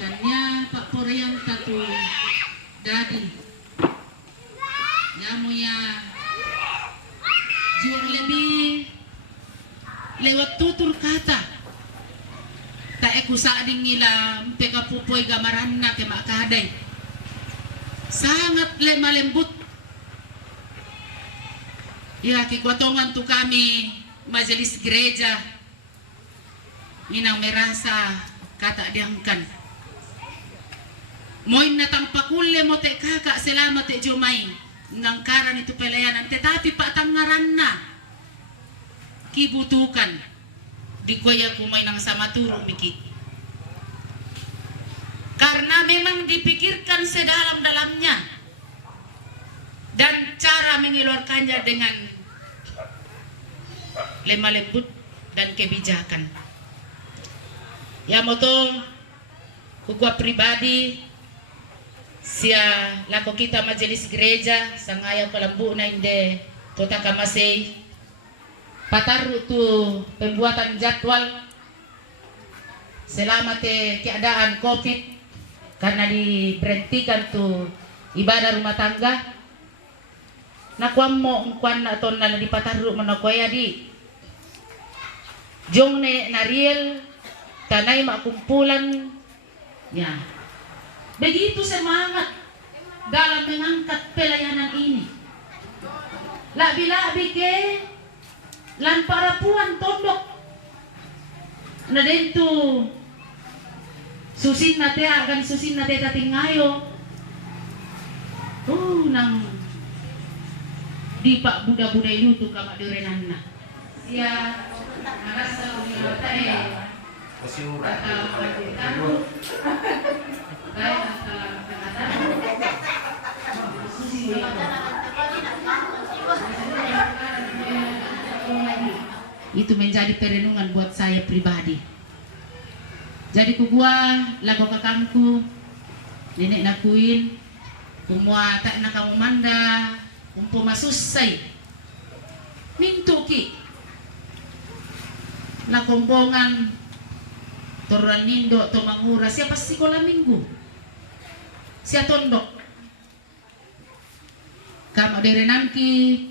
Tanya Pak Poreang tatu dadi yamu ya jual lebih lewat tutur kata tak eku saading ngila peka pupoy gamaran na ke makaday sangat lemah lembut ya kikwatongan tu kami majelis gereja inang merasa kata diangkan moin natang pakulle mo te kakak selama te jumay ngangkaran itu pelayanan tetapi pak tangaran na kibutukan di koya kumay nang sama turo miki karena memang dipikirkan sedalam-dalamnya dan cara mengeluarkannya dengan lemah lembut dan kebijakan ya moto kukua pribadi sia lako kita majelis gereja sangaya kelembu na inde tota kamasei pataru tu pembuatan jadwal selama te keadaan COVID karena diberhentikan tu ibadah rumah tangga nakuam mo ngkuan na ton na di pataru manakoya di jong ne nariel tanay makumpulan ya begitu semangat dalam mengangkat pelayanan ini. Labi-labi ke lan para puan tondok na dento susin nate akan susin nate dating ngayo nang di pak buda-buda itu kama direnan na siya narasa uliwata itu menjadi perenungan buat saya pribadi. Jadi kugua lagu kakangku nenek nakuin kumua tak na kamu manda kumpu masusay mintuki na kumbongan Toran nindo to mangura siapa sekolah minggu sia tondok kama derenanki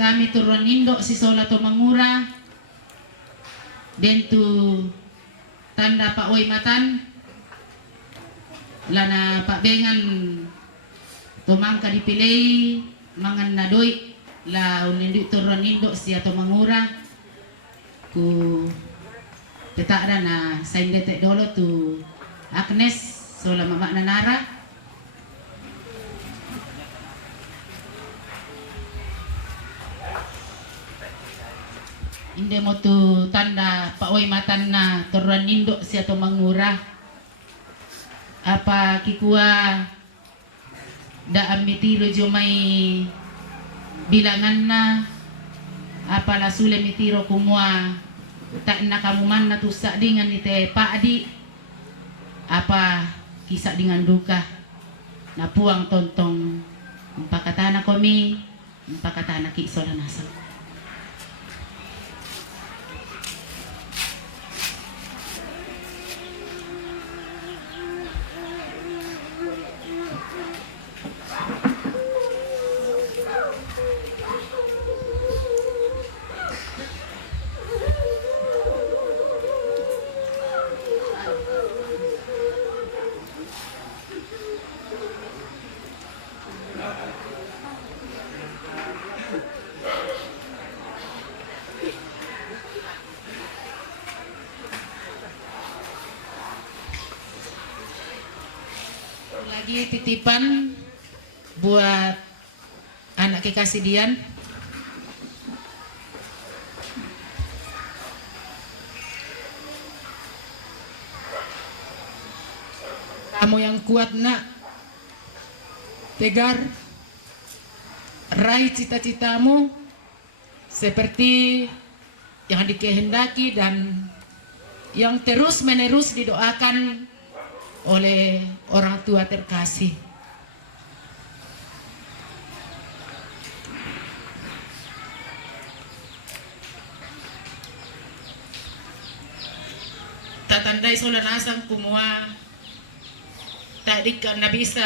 kami turun nindo si sola to mangura dentu tanda Pak Oi Matan lana Pak Bengan to mangka dipilih mangan nadoi la unindi turun nindo sia to mangura ku Teta ada na sa hindi te dolo tu Agnes so la mama na nara hindi mo tu tanda paoy matan na turuan nindo siya to mangura apa kikuha da amitiro jo may bilangan na apa la sule mitiro kumua tak nakamuman na tusa dengan ite paadi apa kisah dengan duka na puang tontong empakatana kami empakatana ki sola nasa lagi titipan buat anak kekasih Dian. Kamu yang kuat nak, tegar, raih cita-citamu seperti yang dikehendaki dan yang terus menerus didoakan oleh orang tua terkasih. Tatandai solan asang kumua na bisa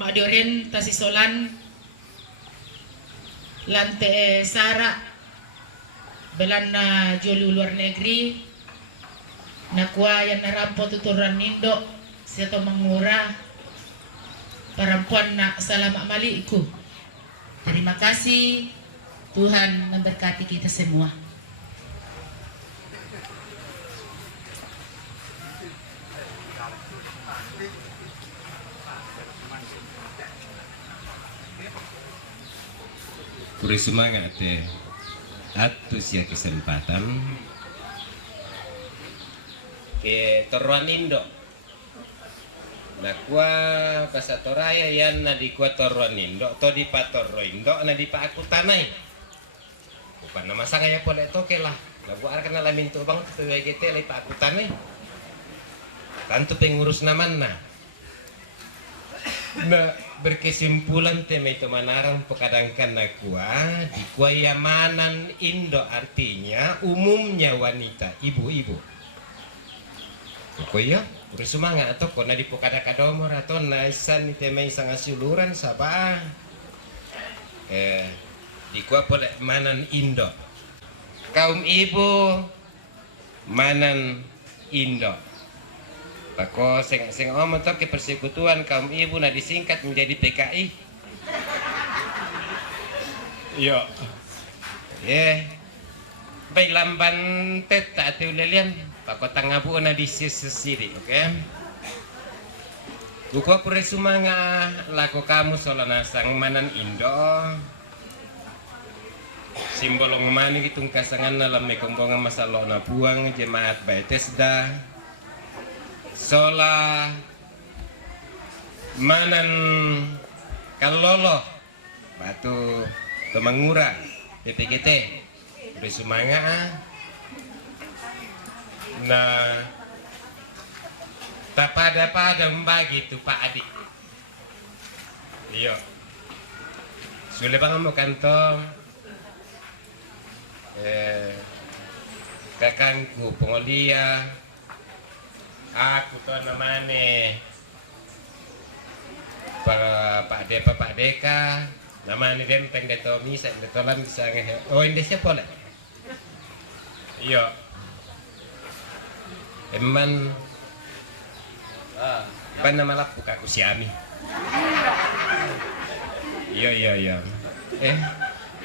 maadioren ta si Solan lante Sara belan na jolu luar negeri nakuha yan narampo tuturan nindo siya to mangura perempuan na salama maliku. Terima kasih, Tuhan memberkati kita semua. Puri semangat atus ya kesempatan ke Toruan Indo nakua pasatoraya yan na di kuat Toruan Indo to di Patorro Indo na di pa aku tanay bukan nama sangaya pole toke lah lagu arkan na lamin tu bang tu kita li pa aku tanay tantu pengurus naman na berkesimpulan tema itu manarang pekadangkan nakua di kuayamanan Indo artinya umumnya wanita ibu-ibu. Kuya bersemangat atau kona di pokada kadomor atau naisan tema isang asuluran sabah di kuah pole manan Indo kaum ibu manan Indo. Bako sing omotor ke persekutuan kaum ibu na disingkat menjadi PKI. Yo. Baik lamban teta tu lelian. Bako tangabu na disisiri, oke? Buku pure sumanga lako kamu solana sang manan Indo. Simbolong mani gitung kasangan na lame kombongan masalah na buang jemaat Bethesda. Sola manan kalolo batu Temangura PPGT bersumanga nah tak pada membagi tu Pak Adik iyo sudah bang mau kantong kakangku pengolia aku tuh namanya para Pak Deka namanya dempeng de Tommy saya de tolan bisa oh Indonesia boleh iya emang apa nama lapu aku siami iya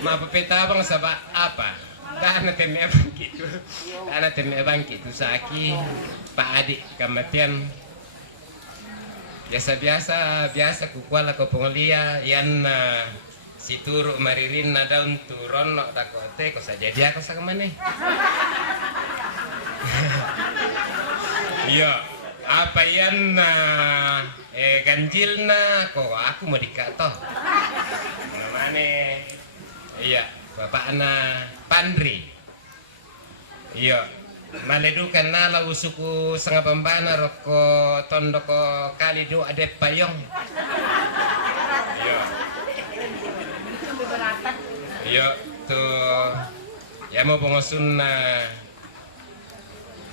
maaf peta bang sabak apa dana teme bangkit dana teme bangkit saki Pak Adik kematian biasa kukuala ko pengolia yan si turu maririn na daun turun no takote ko saja dia ko sa kamane iya apa yan ganjil na ko aku mau dikato namane iya bapak na Pandri iya maledukan nala usuku sanga pembana roko tondo ko kali do ade payong iya tu ya mau pengosun na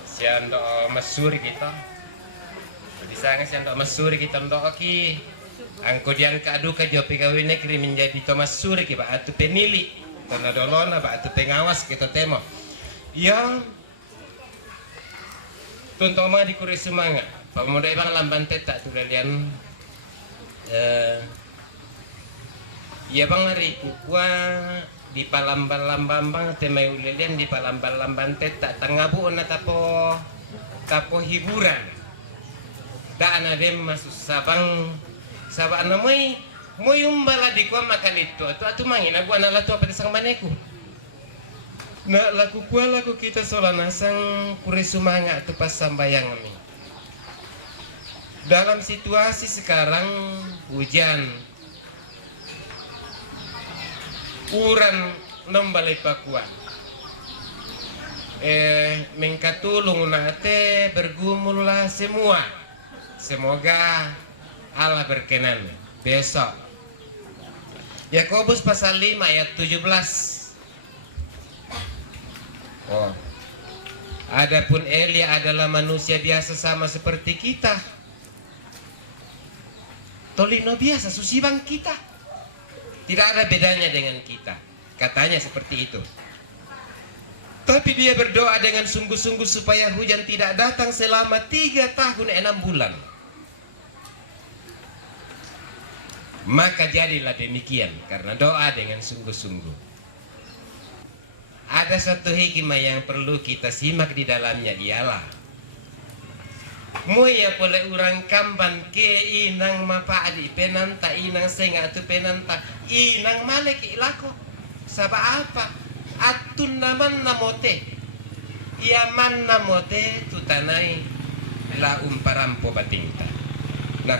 siando masuri kita di sana siando masuri kita ndo oki angko dian kadu ka jopi kawine kiri menjadi to masuri ki ba atu penili tono dolona ba atu pengawas kita temo iya Tuntoma di kuri semangat, pemuda ibang lamban teta tu lalian, ya bang hari kukua di palambang bang temai ulelian di palambang teta tangabu na tapo hiburan, dah na dem masuk sabang namai mo yung bala di kuah makan itu atau mangin aku anak tu apa disang maneku. Nah laku kita solanasang kuri semangat tu pas sambayang kami. Dalam situasi sekarang hujan, uran nembalai pakuan, mengkatulung nate bergumullah semua. Semoga Allah berkenan. Besok Yakobus pasal 5 ayat 17. Oh. Adapun Elia adalah manusia biasa sama seperti kita. Tolino biasa, susibang kita. Tidak ada bedanya dengan kita. Katanya seperti itu. Tapi dia berdoa dengan sungguh-sungguh supaya hujan tidak datang selama 3 tahun 6 bulan. Maka jadilah demikian karena doa dengan sungguh-sungguh. Ada satu hikmah yang perlu kita simak di dalamnya, ialah moya pole urang kamban ke inang mapadi penanta inang senga tu penanta inang malek ilako. Saba apa? Atun naman namote. Iaman namote tutanay la umparampo batingta. Nah,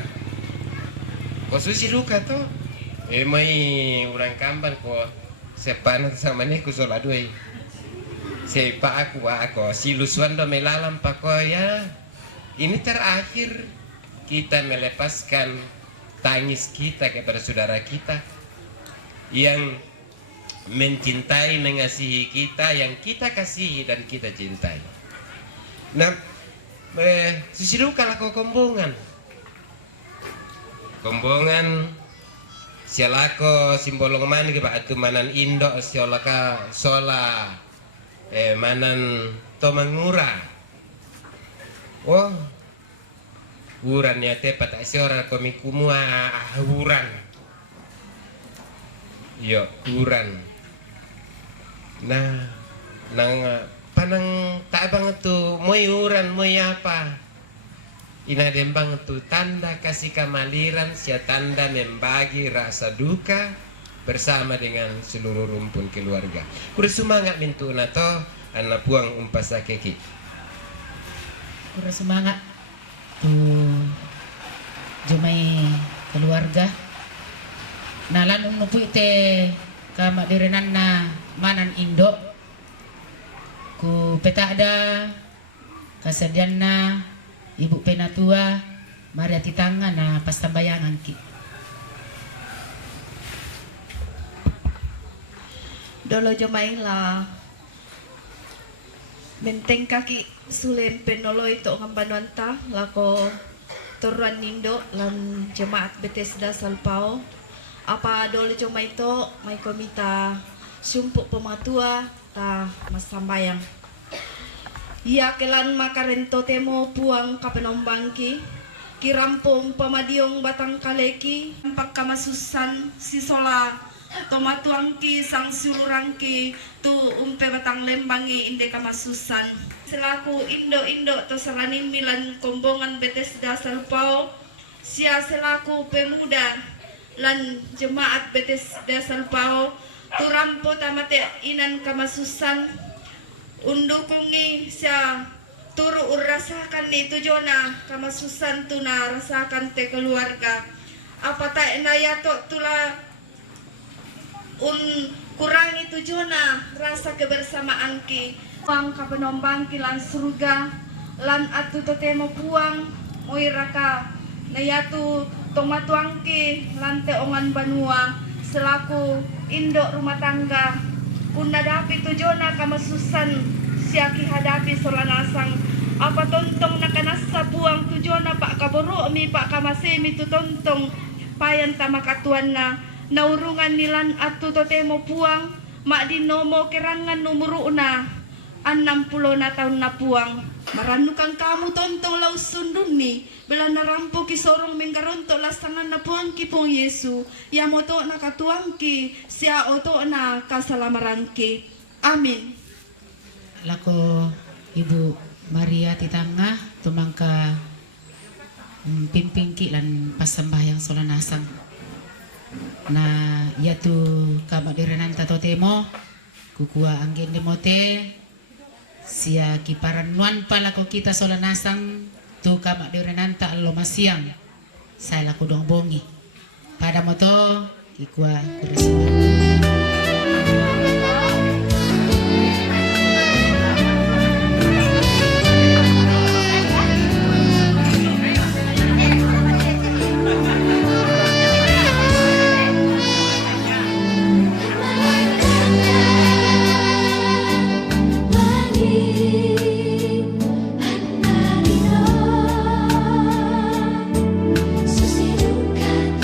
kosusi luka to. May urang kamban ko sepan sama ni ko soladoi. Sepa ako silusuan do melalam pa ko ya. Ini terakhir kita melepaskan tangis kita kepada saudara kita yang mencintai, mengasihi kita, yang kita kasihi dan kita cintai. Nah, susilukalah ko kombongan. Kombongan sialako simbolong man ke atu manan Indo siolaka sola manan tomangura. Oh, uran ya te patak siora komikumua uran. Yo, uran. Nah, nang panang tak banget tuh, moy uran, moy apa? Ina dembang tuh tanda kasih kamaliran, sia tanda membagi rasa duka bersama dengan seluruh rumpun keluarga. Kudu semangat mintu nato, anak puang umpasa keki. Kudu semangat tuh jumai keluarga. Nalan umupu te kama direnan na manan Indo ku peta ada kasedian na ibu penatua mari ati tangan na pastambayangan ki. Dolo Jomaila benteng kaki sulen penolo itu kambanuanta lako turuan Indo lan jemaat Bethesda Salpao. Apa dolo cuma itu may komita sumpuk pematua ta mas sambayang. Ia kelan makarento temo puang kapenombangki kirampung pamadiong batang kaleki empak kamasusan sisola tomatuangki sang sururangki tu umpe batang lembangi inde kamasusan. Selaku Indo to saranin milan kombongan Bethesda Salpao sia selaku pemuda lan jemaat Bethesda Salpao turampo tamate inan kamasusan undukungi siya turu urasakan ni tujona kamasusan tuna rasakan te keluarga apata enayato tula kurangi tujona rasa kebersamaan ki pang kapenombang ki lan surga lan atu totemo puang moiraka nayatu tomatuangki lante ongan banua selaku indok rumah tangga kunadapi tujona kamasusan siaki hadapi solanasang apa tontong nakanasa buang tujona pak kaboro mi pak kamasemi tu tontong payan tamakatuan na naurungan nilan atu totemo puang mak dinomo kerangan numuru na 60 na tahun na puang maranukan kamu tontong laus sundun ni bela narampo ki sorong menggaronto lastangan na puang ki pong Yesu ya moto na katuang ki sia oto na kasalamaran ki amin. Lako Ibu Maria titangah tumangka pimping ki lan pasambayang solanasang na yatu kama direnan tato temo kukua anggen demote sia kiparan nuan pala ko kita solanasang tu kama direnan ta lo masiang saya laku dong bongi pada moto kikua kuresma. Susidukan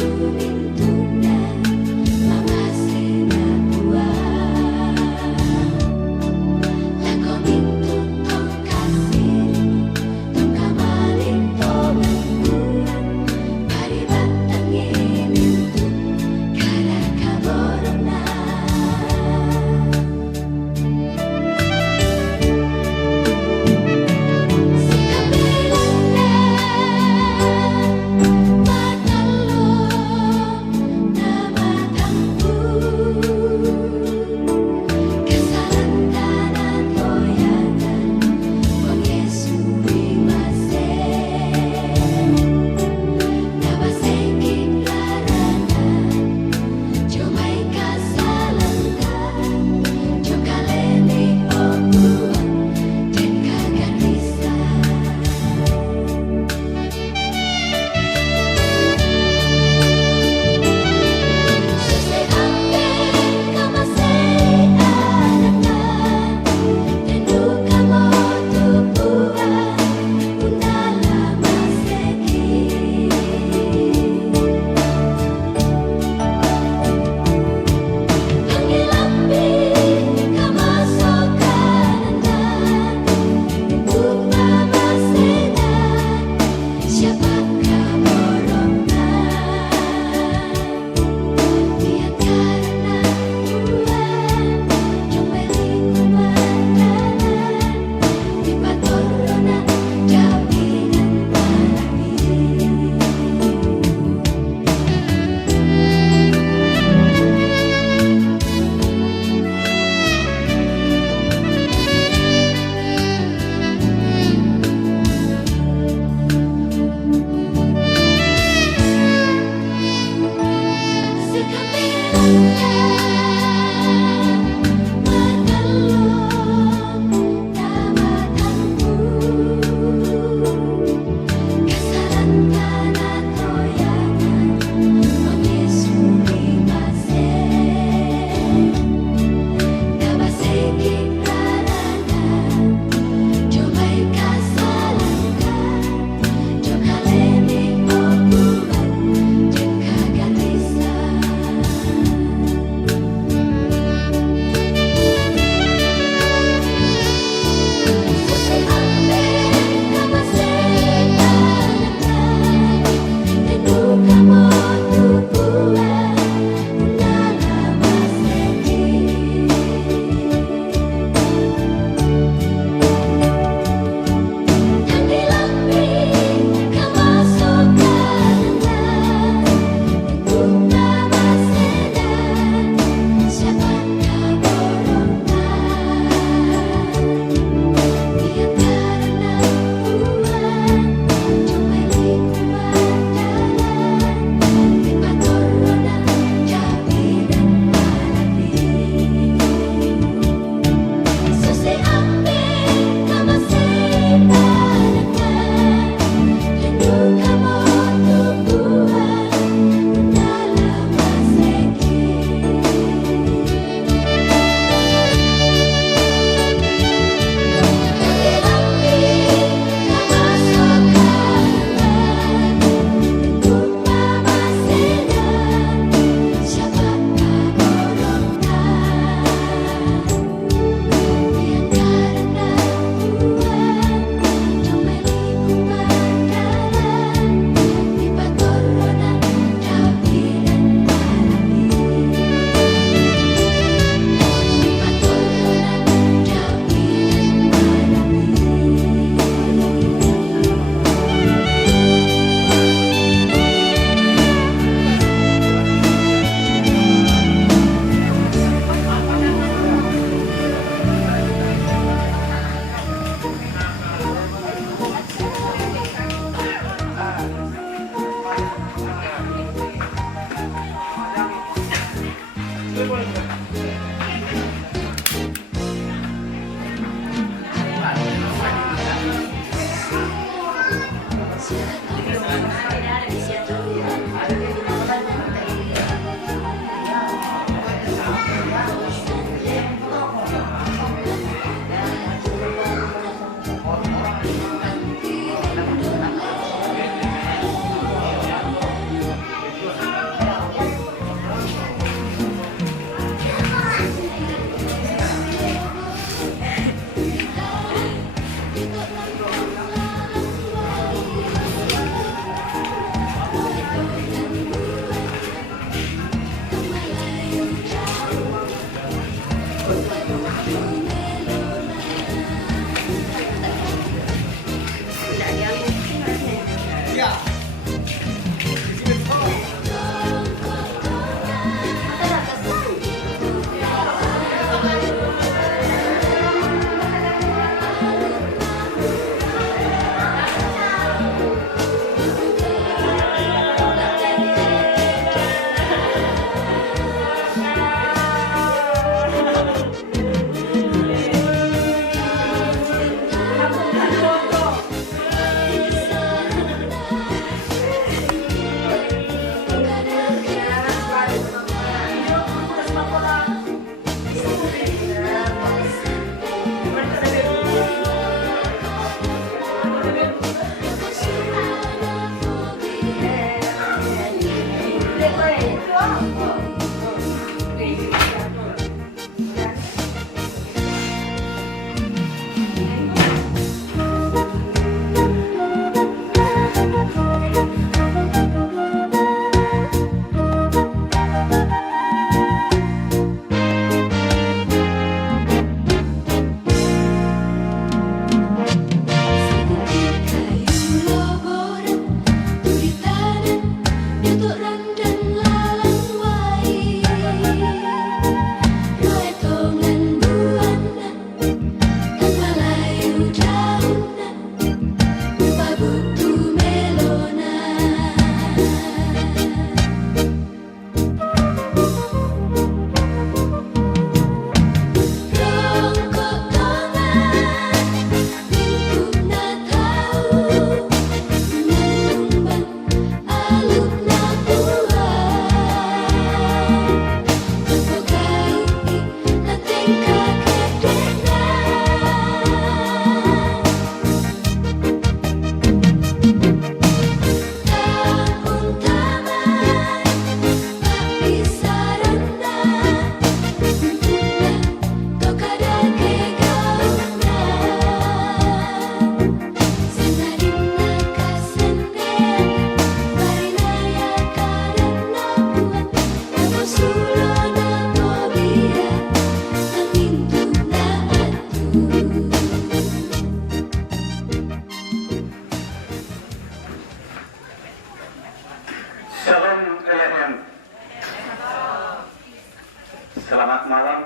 Selamat malam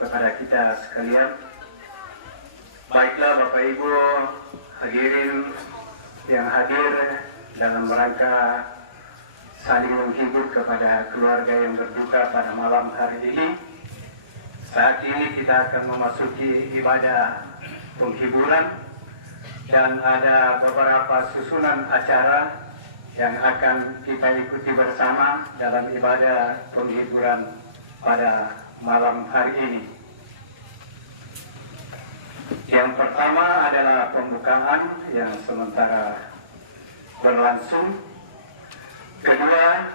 kepada kita sekalian. Baiklah Bapak Ibu hadirin yang hadir dalam rangka saling menghibur kepada keluarga yang berduka pada malam hari ini. Saat ini kita akan memasuki ibadah penghiburan dan ada beberapa susunan acara yang akan kita ikuti bersama dalam ibadah penghiburan pada malam hari ini. Yang pertama adalah pembukaan yang sementara berlangsung. Kedua,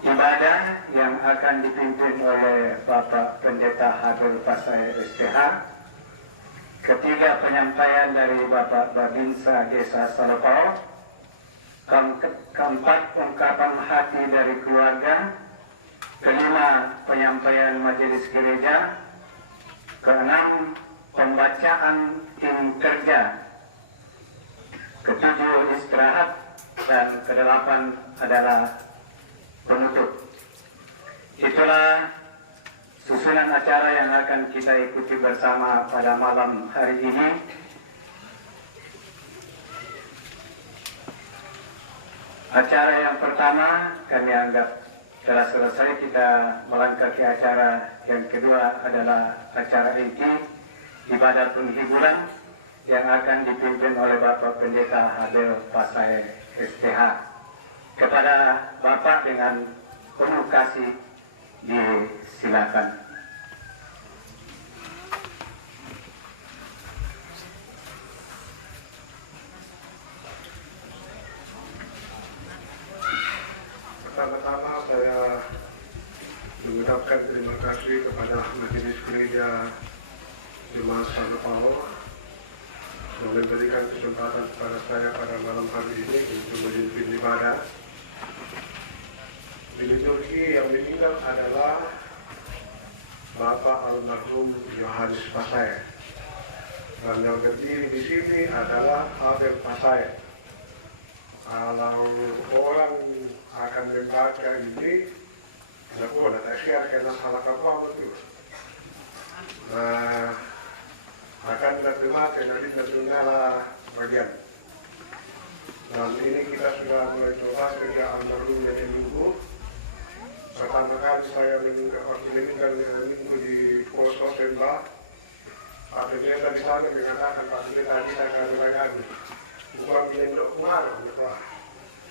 ibadah yang akan dipimpin oleh Bapak Pendeta Hadul Pasai SPH. Ketiga, penyampaian dari Bapak Babinsa Desa Salepau. Keempat, ungkapan hati dari keluarga. Kelima, penyampaian majelis gereja. Keenam, pembacaan tim kerja. Ketujuh, istirahat. Dan kedelapan adalah penutup. Itulah susunan acara yang akan kita ikuti bersama pada malam hari ini. Acara yang pertama kami anggap Setelah selesai kita melangkah ke acara yang kedua adalah acara inti ibadah penghiburan yang akan dipimpin oleh Bapak Pendeta Hadel Pasai STH. Kepada Bapak dengan penuh kasih disilakan. Pertama-tama saya mengucapkan terima kasih kepada Majelis Gereja Jemaat Santo Paulus yang memberikan kesempatan kepada saya pada malam hari ini untuk memimpin ibadah. Di liturgi yang meninggal adalah Bapak almarhum Yohanes Pasai, dan yang berdiri di sini adalah Hadel Pasai. Kalau orang akan membaca ini, aku ada share karena salah kapal itu. Nah, akan diterima dari segala bagian. Dan ini kita sudah mulai coba sejak almarhum menjadi minggu. Pertama kali saya meninggal minggu di posko Sembah. Pak Pendeta di sana mengatakan Pak Pendeta kita akan merayakan. Bukan bilang dok pengaruh, Pak.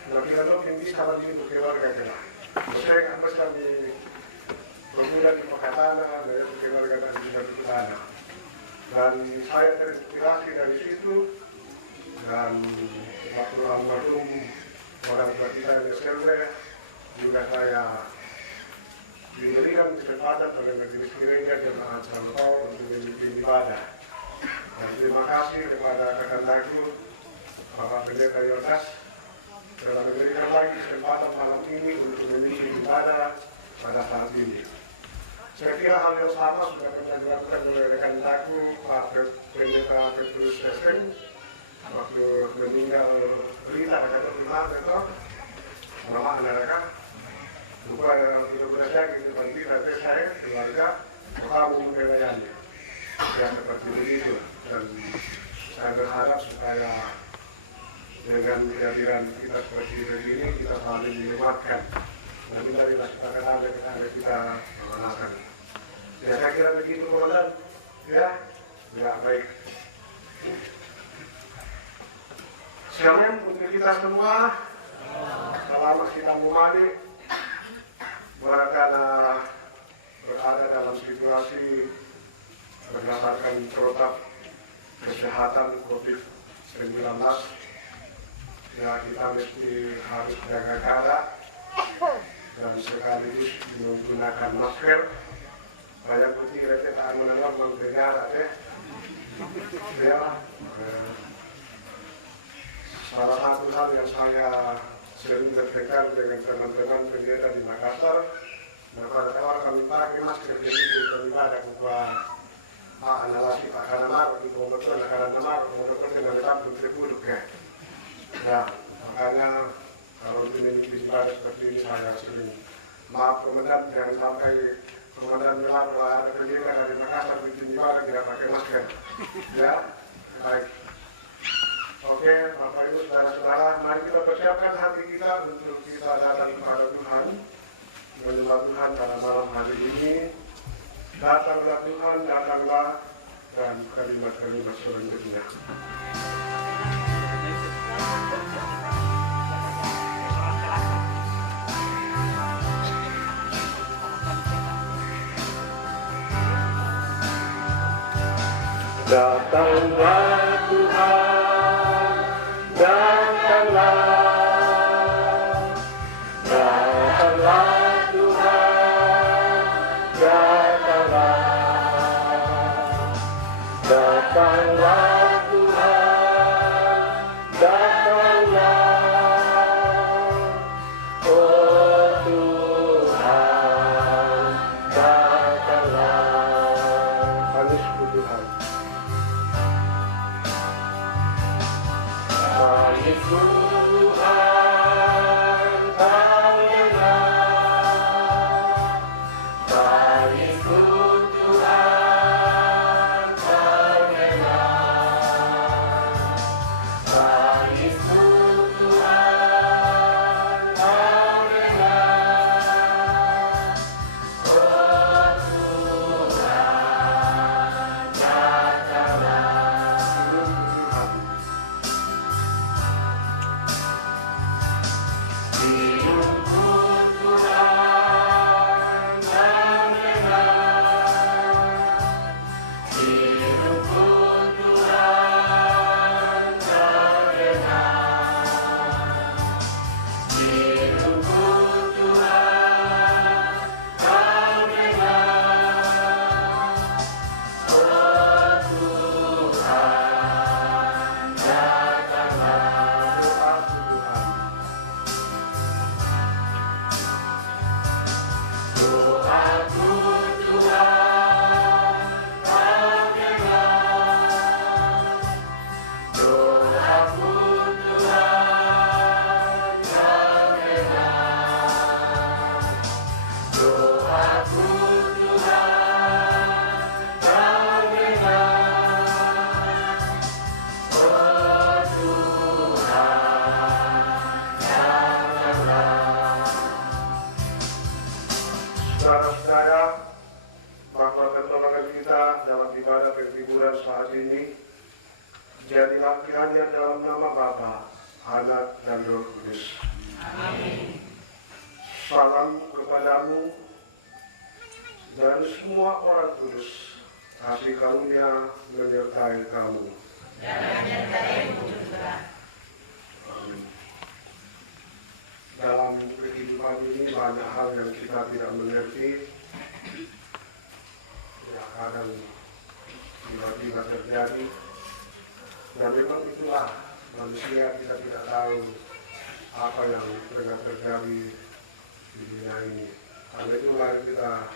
Nah, kita dok yang bisa lagi untuk keluarga kita. Saya nggak bisa di pemuda di Pakatana, dari keluarga dan di Pakatana. Dan saya terinspirasi dari situ, dan waktu almarhum orang tua kita yang SLW, juga saya diberikan kesempatan oleh Majelis Gereja Jemaat Santo Paulus untuk memimpin ibadah. Dan terima kasih kepada kakakku Bapak Pendeta Yonas telah memberikan lagi kesempatan malam ini untuk memimpin ibadah pada saat ini. Saya kira hal yang sama sudah pernah dilakukan oleh rekan aku Pak Pendeta Petrus Seseng waktu meninggal berita pada kemarin itu nama anak-anak supaya benar-benar gitu dan tidak saya keluarga kamu melayani yang seperti begitu. Dan saya berharap supaya dengan kehadiran kita seperti ini kita saling menyematkan dan kita tidak tetangga kita menggunakan. Ya saya kira begitu Komandan. Ya baik. Shalom untuk kita semua. Selamat kita memani. Barangkali berada dalam situasi berdasarkan protokol kesehatan COVID-19, ya kita mesti harus jaga jarak dan sekaligus menggunakan masker. Saya putih resetaan menanam mendengar ya. Salah satu hal yang saya sering bertengkar dengan teman-teman pendeta di Makassar, nah pada awal kami pakai masker jadi itu ibadah bahwa analasi Pak Kanamar itu betul Kanamar betul dengan tetap terpuruk ya. Nah makanya kalau ini ibadah seperti ini saya sering maaf Komandan, jangan sampai Komandan bilang bahwa ada pendeta dari Makassar bikin ibadah tidak pakai masker. Ya baik. Oke, Bapak Ibu, saudara-saudara, mari kita persiapkan hati kita untuk kita datang kepada Tuhan, menyembah Tuhan pada malam hari ini. Datanglah Tuhan, datanglah, dan kalimat-kalimat selanjutnya. Datanglah Tuhan. Datanglah Tuhan, datanglah Tuhan, oh Tuhan, datanglah. Manis Tuhan. Saudara-saudara, bahwa pertolongan kita dalam ibadah penghiburan saat ini jadilah kiranya dalam nama Bapa, Anak, dan Roh Kudus. Amin. Salam kepadamu dan semua orang kudus, kasih karunia menyertai kamu. Dan menyertaimu juga. Amin. Dalam kehidupan ini banyak hal yang kita tidak mengerti. Ya, kadang tiba-tiba terjadi. Dan memang itulah manusia, kita tidak tahu apa yang tengah terjadi di dunia ini. Karena itu mari kita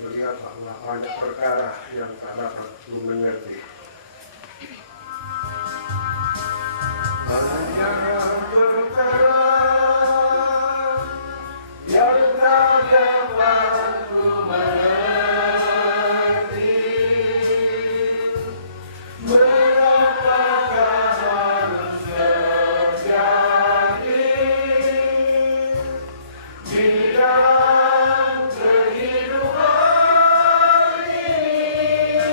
melihat bahwa banyak perkara yang tak dapat mengerti. Banyak perkara yang tak dapat ku mengerti. Berapakah harus terjadi di dalam kehidupan ini?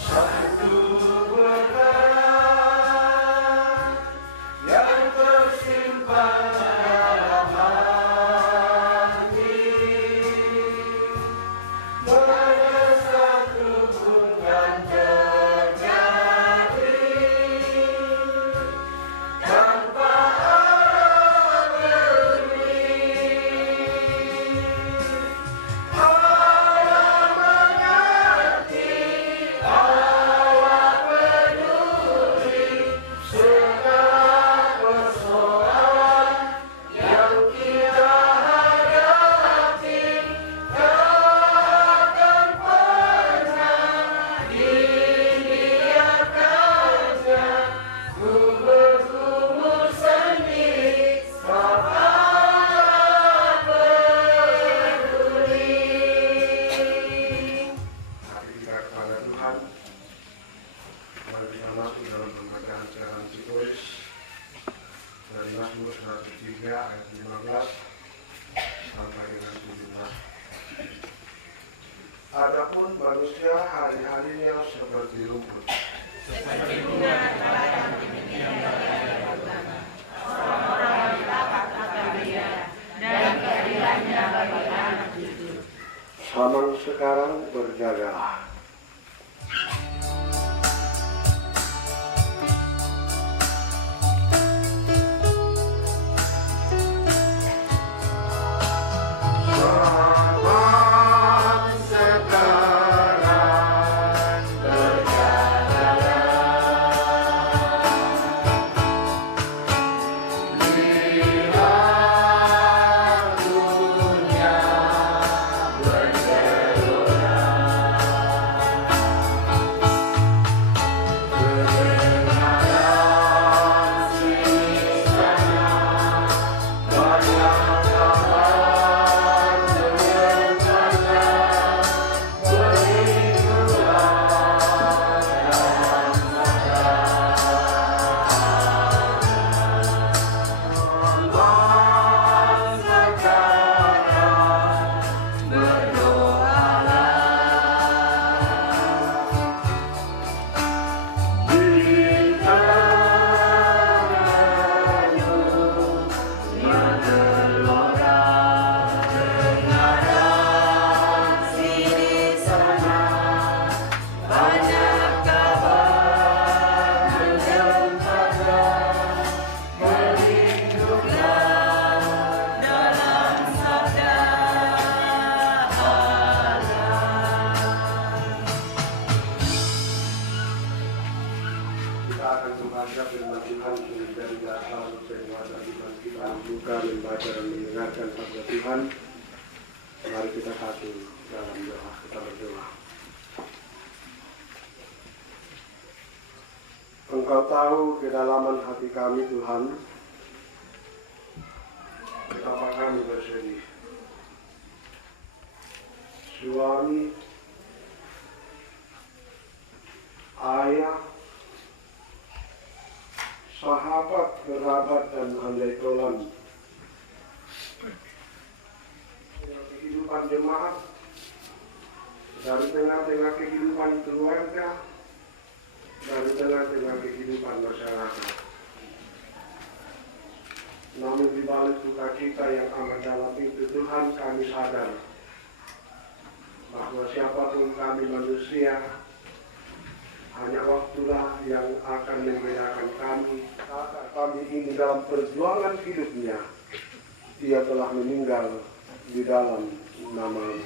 Satu perkara yang tersimpan dalam hati, pada satu pun kan terjadi tanpa arah berhenti. Allah mengerti, Allah peduli segala persoalan yang kita hadapi. Takkan pernah dibiarkannya ku bergumul sendiri, sebab Allah peduli. Mari kita kepada Tuhan. Mari kita masuk dalam pembacaan secara tertulis dari Mazmur 103 ayat 15 sampai dengan 17. Adapun manusia hari-harinya seperti rumput, Samang sekarang berjagalah. Samang sekarang berjagalah. Lihat dunia bergelora. Kebenaran sini sana, banyak kabar menyertanya. Berlindunglah dalam Samang sekarang berdoalah. Di tersenyum mengelora. Kebenaran sini sana, banyak kabar menyertanya. Berlindunglah dalam sabda Allah. Kita akan membaca firman Tuhan dari dasar penguasa Tuhan. Kita buka, membaca dan mendengarkan sabda Tuhan. Mari kita satu dalam doa, kita berdoa. Engkau tahu kedalaman hati kami, Tuhan. Betapa kami bersedih. Suami, ayah, sahabat, kerabat, dan andai tolan. Kehidupan jemaat dari tengah-tengah kehidupan keluarga, dari tengah-tengah kehidupan masyarakat. Namun di balik duka cita yang amat dalam itu, Tuhan, kami sadar bahwa siapapun kami manusia, hanya waktulah yang akan membedakan kami. Kakak kami ini dalam perjuangan hidupnya, ia telah meninggal di dalam nama-Mu.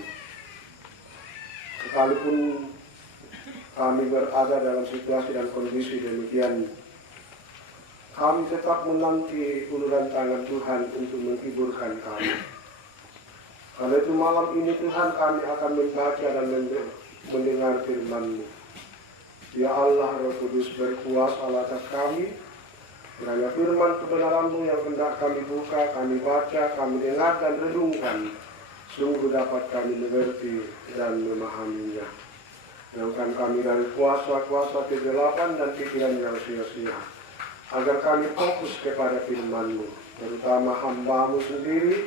Sekalipun kami berada dalam situasi dan kondisi demikian, kami tetap menanti uluran tangan Tuhan untuk menghiburkan kami. Karena itu malam ini Tuhan, kami akan membaca dan mendengar firman-Mu. Ya Allah, Roh Kudus berkuasa atas kami. Kiranya firman kebenaran-Mu yang hendak kami buka, kami baca, kami dengar dan renungkan, sungguh dapat kami mengerti dan memahaminya. Jauhkan kami dari kuasa-kuasa kegelapan dan pikiran yang sia-sia, agar kami fokus kepada firman-Mu, terutama hamba-Mu sendiri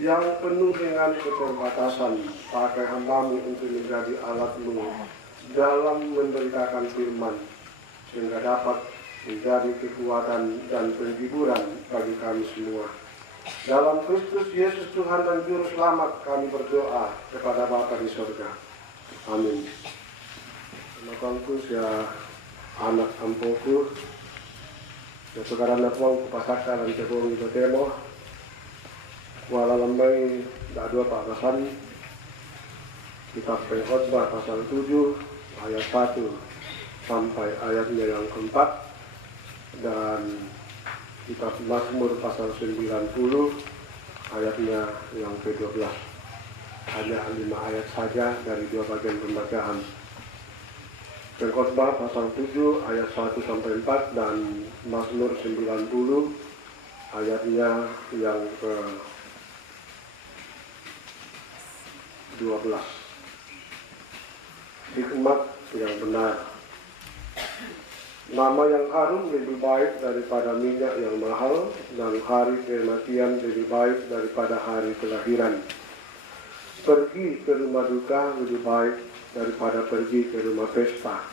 yang penuh dengan keterbatasan. Pakai hamba-Mu untuk menjadi alat-Mu dalam memberitakan firman, sehingga dapat menjadi kekuatan dan penghiburan bagi kami semua. Dalam Kristus Yesus Tuhan dan Juru Selamat kami berdoa kepada Bapa di surga. Amin. Terima kasih ya anak ampoku, ya sekarang aku pasakkan dan cebong itu temo. Kuala lambai dah 2 pasaran. Kitab Pengkhotbah pasal 7 ayat 1 sampai ayatnya yang keempat, dan Kitab Mazmur pasal 90 ayatnya yang ke-12. Hanya 5 ayat saja dari 2 bagian pembacaan. Pengkhotbah pasal 7 ayat 1 sampai 4 dan Mazmur 90 ayatnya yang ke-12. Hikmat yang benar. Nama yang harum lebih baik daripada minyak yang mahal, dan hari kematian lebih baik daripada hari kelahiran. Pergi ke rumah duka lebih baik daripada pergi ke rumah pesta,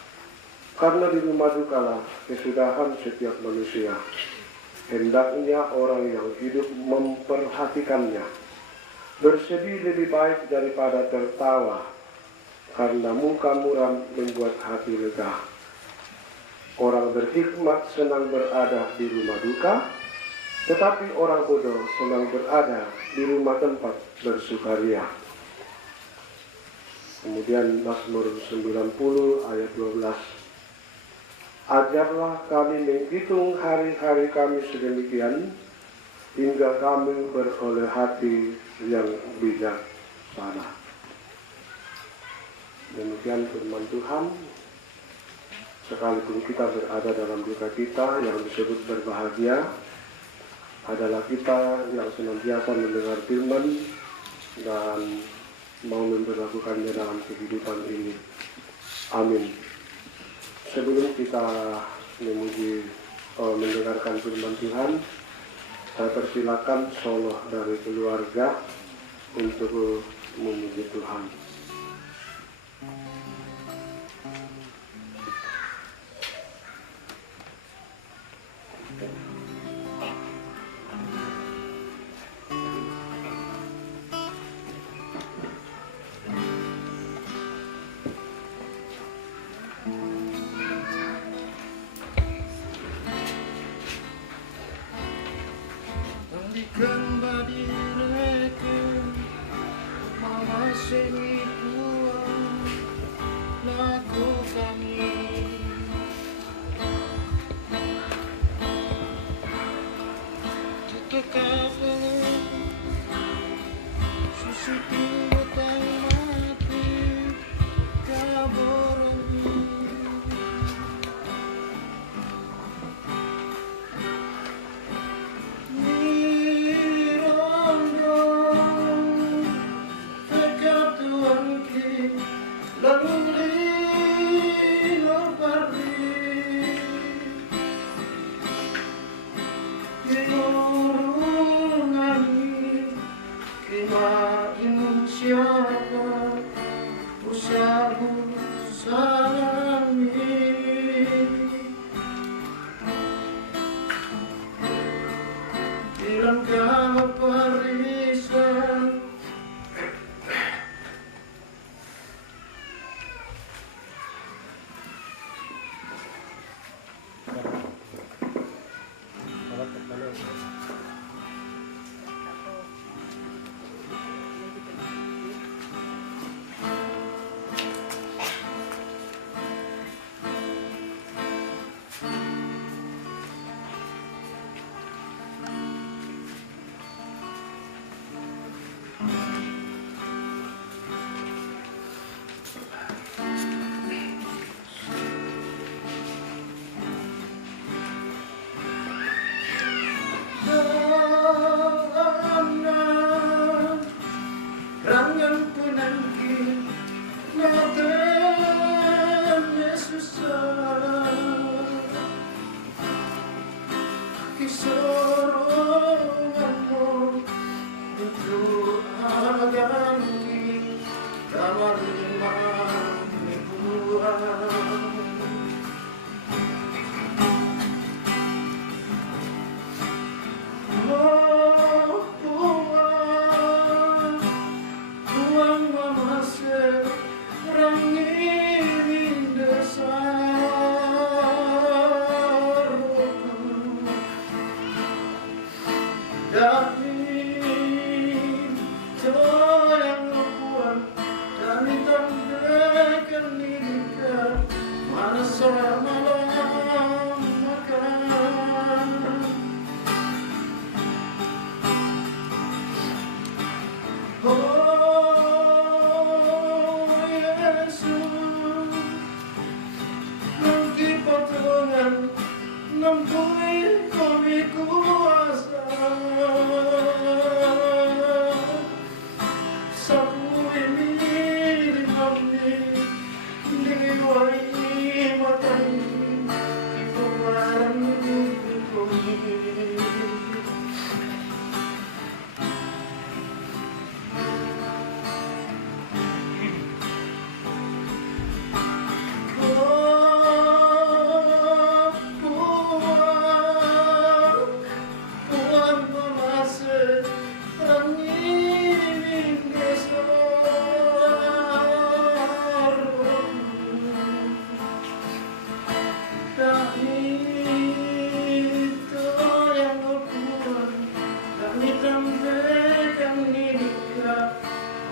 karena di rumah dukalah kesudahan setiap manusia. Hendaknya orang yang hidup memperhatikannya. Bersedih lebih baik daripada tertawa, karena muka muram membuat hati lega. Orang berhikmat senang berada di rumah duka, tetapi orang bodoh senang berada di rumah tempat bersukaria. Kemudian Mazmur 90 ayat 12. Ajarlah kami menghitung hari-hari kami sedemikian, hingga kami beroleh hati yang bijaksana. Demikian firman Tuhan. Sekalipun kita berada dalam duka cita, yang disebut berbahagia adalah kita yang senantiasa mendengar firman dan mau memperlakukannya dalam kehidupan ini. Amin. Sebelum kita mendengarkan firman Tuhan, saya persilakan solo dari keluarga untuk memuji Tuhan. Kembali reke mawaseni puang laku kami tutukap susuti utang mati kaborong keseruanmu untuk agami kamar imam Tuhan. Oh Tuhan, Tuhan mamase rangin desaruku dari toyang lupuan dari tanggakan dirikan mana malam makan. Oh Yesus, nanti potongan nampui kami kuasa sapu ini kami diwai matai pengaran kami.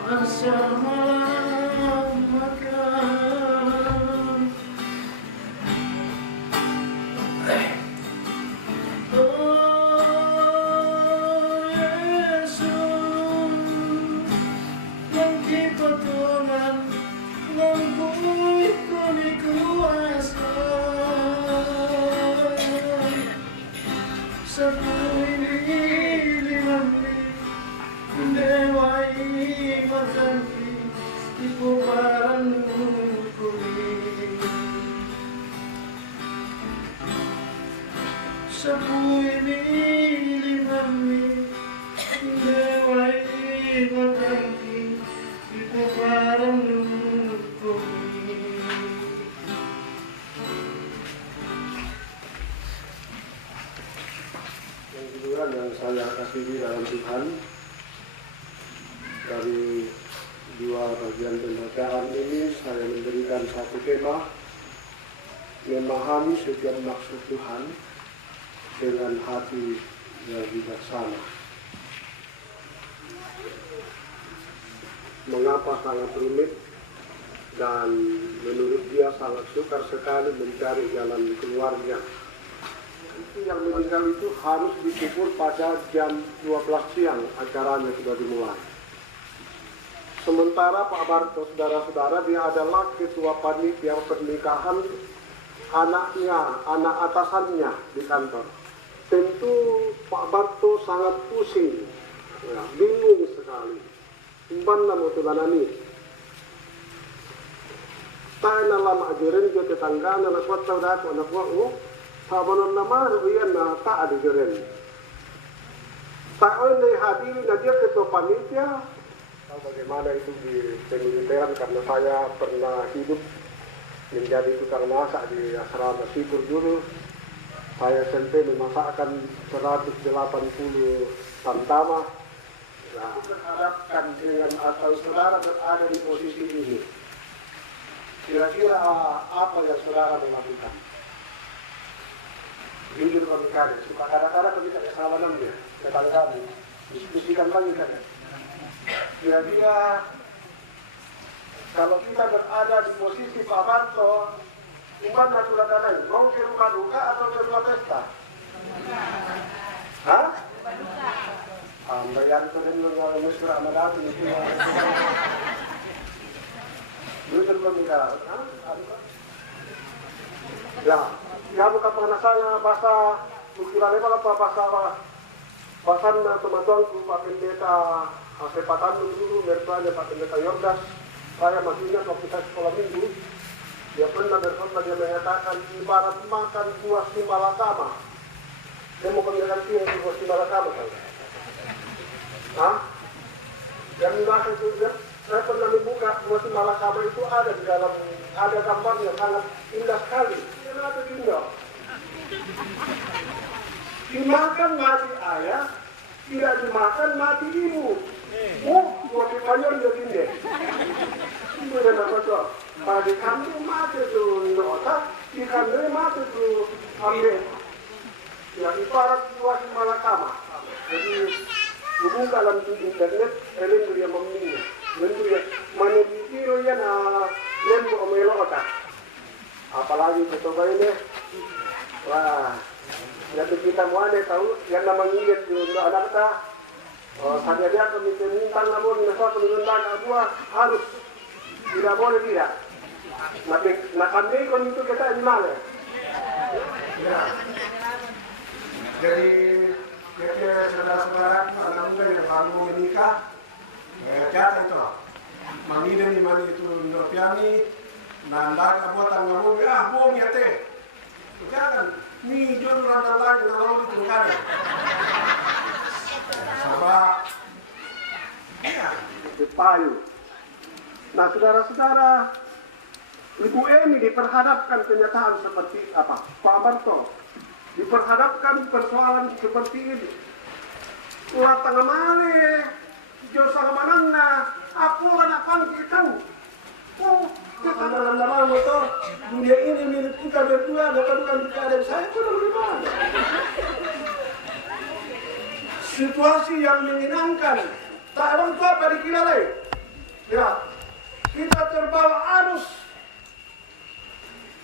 Masa malam makan. Oh Yesus, nanti potongan lampui kami kuasa sepuluh ini dewai matanki ipuparan kuli sepuluh ini dewai matanki ipuparan kuli. Yang kedua yang saya kasihi dalam Tuhan, dari dua bagian pembacaan ini saya memberikan satu tema, memahami setiap maksud Tuhan dengan hati yang bijaksana. Mengapa sangat rumit dan menurut dia sangat sukar sekali mencari jalan keluarnya. Itu yang meninggal itu harus dikubur pada jam 12 siang, acaranya sudah dimulai. Sementara Pak Barto, saudara-saudara, dia adalah ketua panitia pernikahan anaknya, anak atasannya di kantor. Tentu Pak Barto sangat pusing, ya, bingung sekali. Mana mau tulanani? Tahu lama ajaran ke tetangga, anak kuat tahu dah, anak kuat, oh, sahabat nama, rian na tak ada jaran. Tak oleh hadir, dia ketua panitia. Tahu bagaimana itu di pemiliteran, karena saya pernah hidup menjadi tukang masak di asrama sipur dulu. Saya sampai memasakkan 180 tamtama. Nah, berharapkan dengan atau saudara berada di posisi ini, kira-kira apa yang saudara melakukan? Jujur kami kali, suka kadang-kadang kami tak salah namanya, tetangga kami, diskusikan lagi kan. Kira-kira kalau kita berada di posisi Pak Barto, gimana saudara? Mau ke rumah duka atau ke rumah pesta? Hah? Bayan ko rin yung Mr. Amadati. Jujur kami ka. Ya, kamu kapag saya bahasa mukilala pa bahasa na tumatuang Pak Pendeta Sepatan dulu, mertuanya Pak Pendeta Yordas. Saya masih ingat waktu saya sekolah minggu, dia pernah berkhotbah, dia mengatakan ibarat makan buah si malakama. Dia mau kembalikan dia di Bos Malakama kan? Hah? Yang dimaksud itu dia, saya pernah membuka Bos Malakama itu ada di dalam, ada gambarnya sangat indah sekali. Yang ada di Indo. Dimakan mati ayah, tidak dimakan mati ibu. Oh, buat dipanjang dia tinggi. Itu dan apa tuh? Pada kambing mati tuh nota, ikan dari mati tuh ambil. Ya ibarat Bos Malakama. Jadi bukan dalam internet, kalian dia memilih. Dia mana video ya na lembu omelo otak. Apalagi coba ini, wah. Jadi kita mau ada tahu yang namanya ingat untuk anak kita. Saja dia minta namun sesuatu dengan dua harus tidak boleh tidak. Nak kambing kon itu kita animal ya. Ya. Jadi saudara-saudara anak muda yang baru menikah, catat itu. Mangiden di mana itu Nopiani, nanda buatan ngomong bohong ya teh. Jangan. Ni jom rada lagi kalau itu kan. Sebab ya, payu. Nah, saudara-saudara, Ibu Emi diperhadapkan kenyataan seperti apa? Pak Barto diperhadapkan persoalan seperti ini. Ulah tengah male, josa manangna, aku anak pangkitan. Oh, dalam motor dunia ini milik kita berdua, bukan ada saya pun dari mana? Situasi yang menyenangkan, tak orang tua pada kita lain. Ya, kita terbawa arus.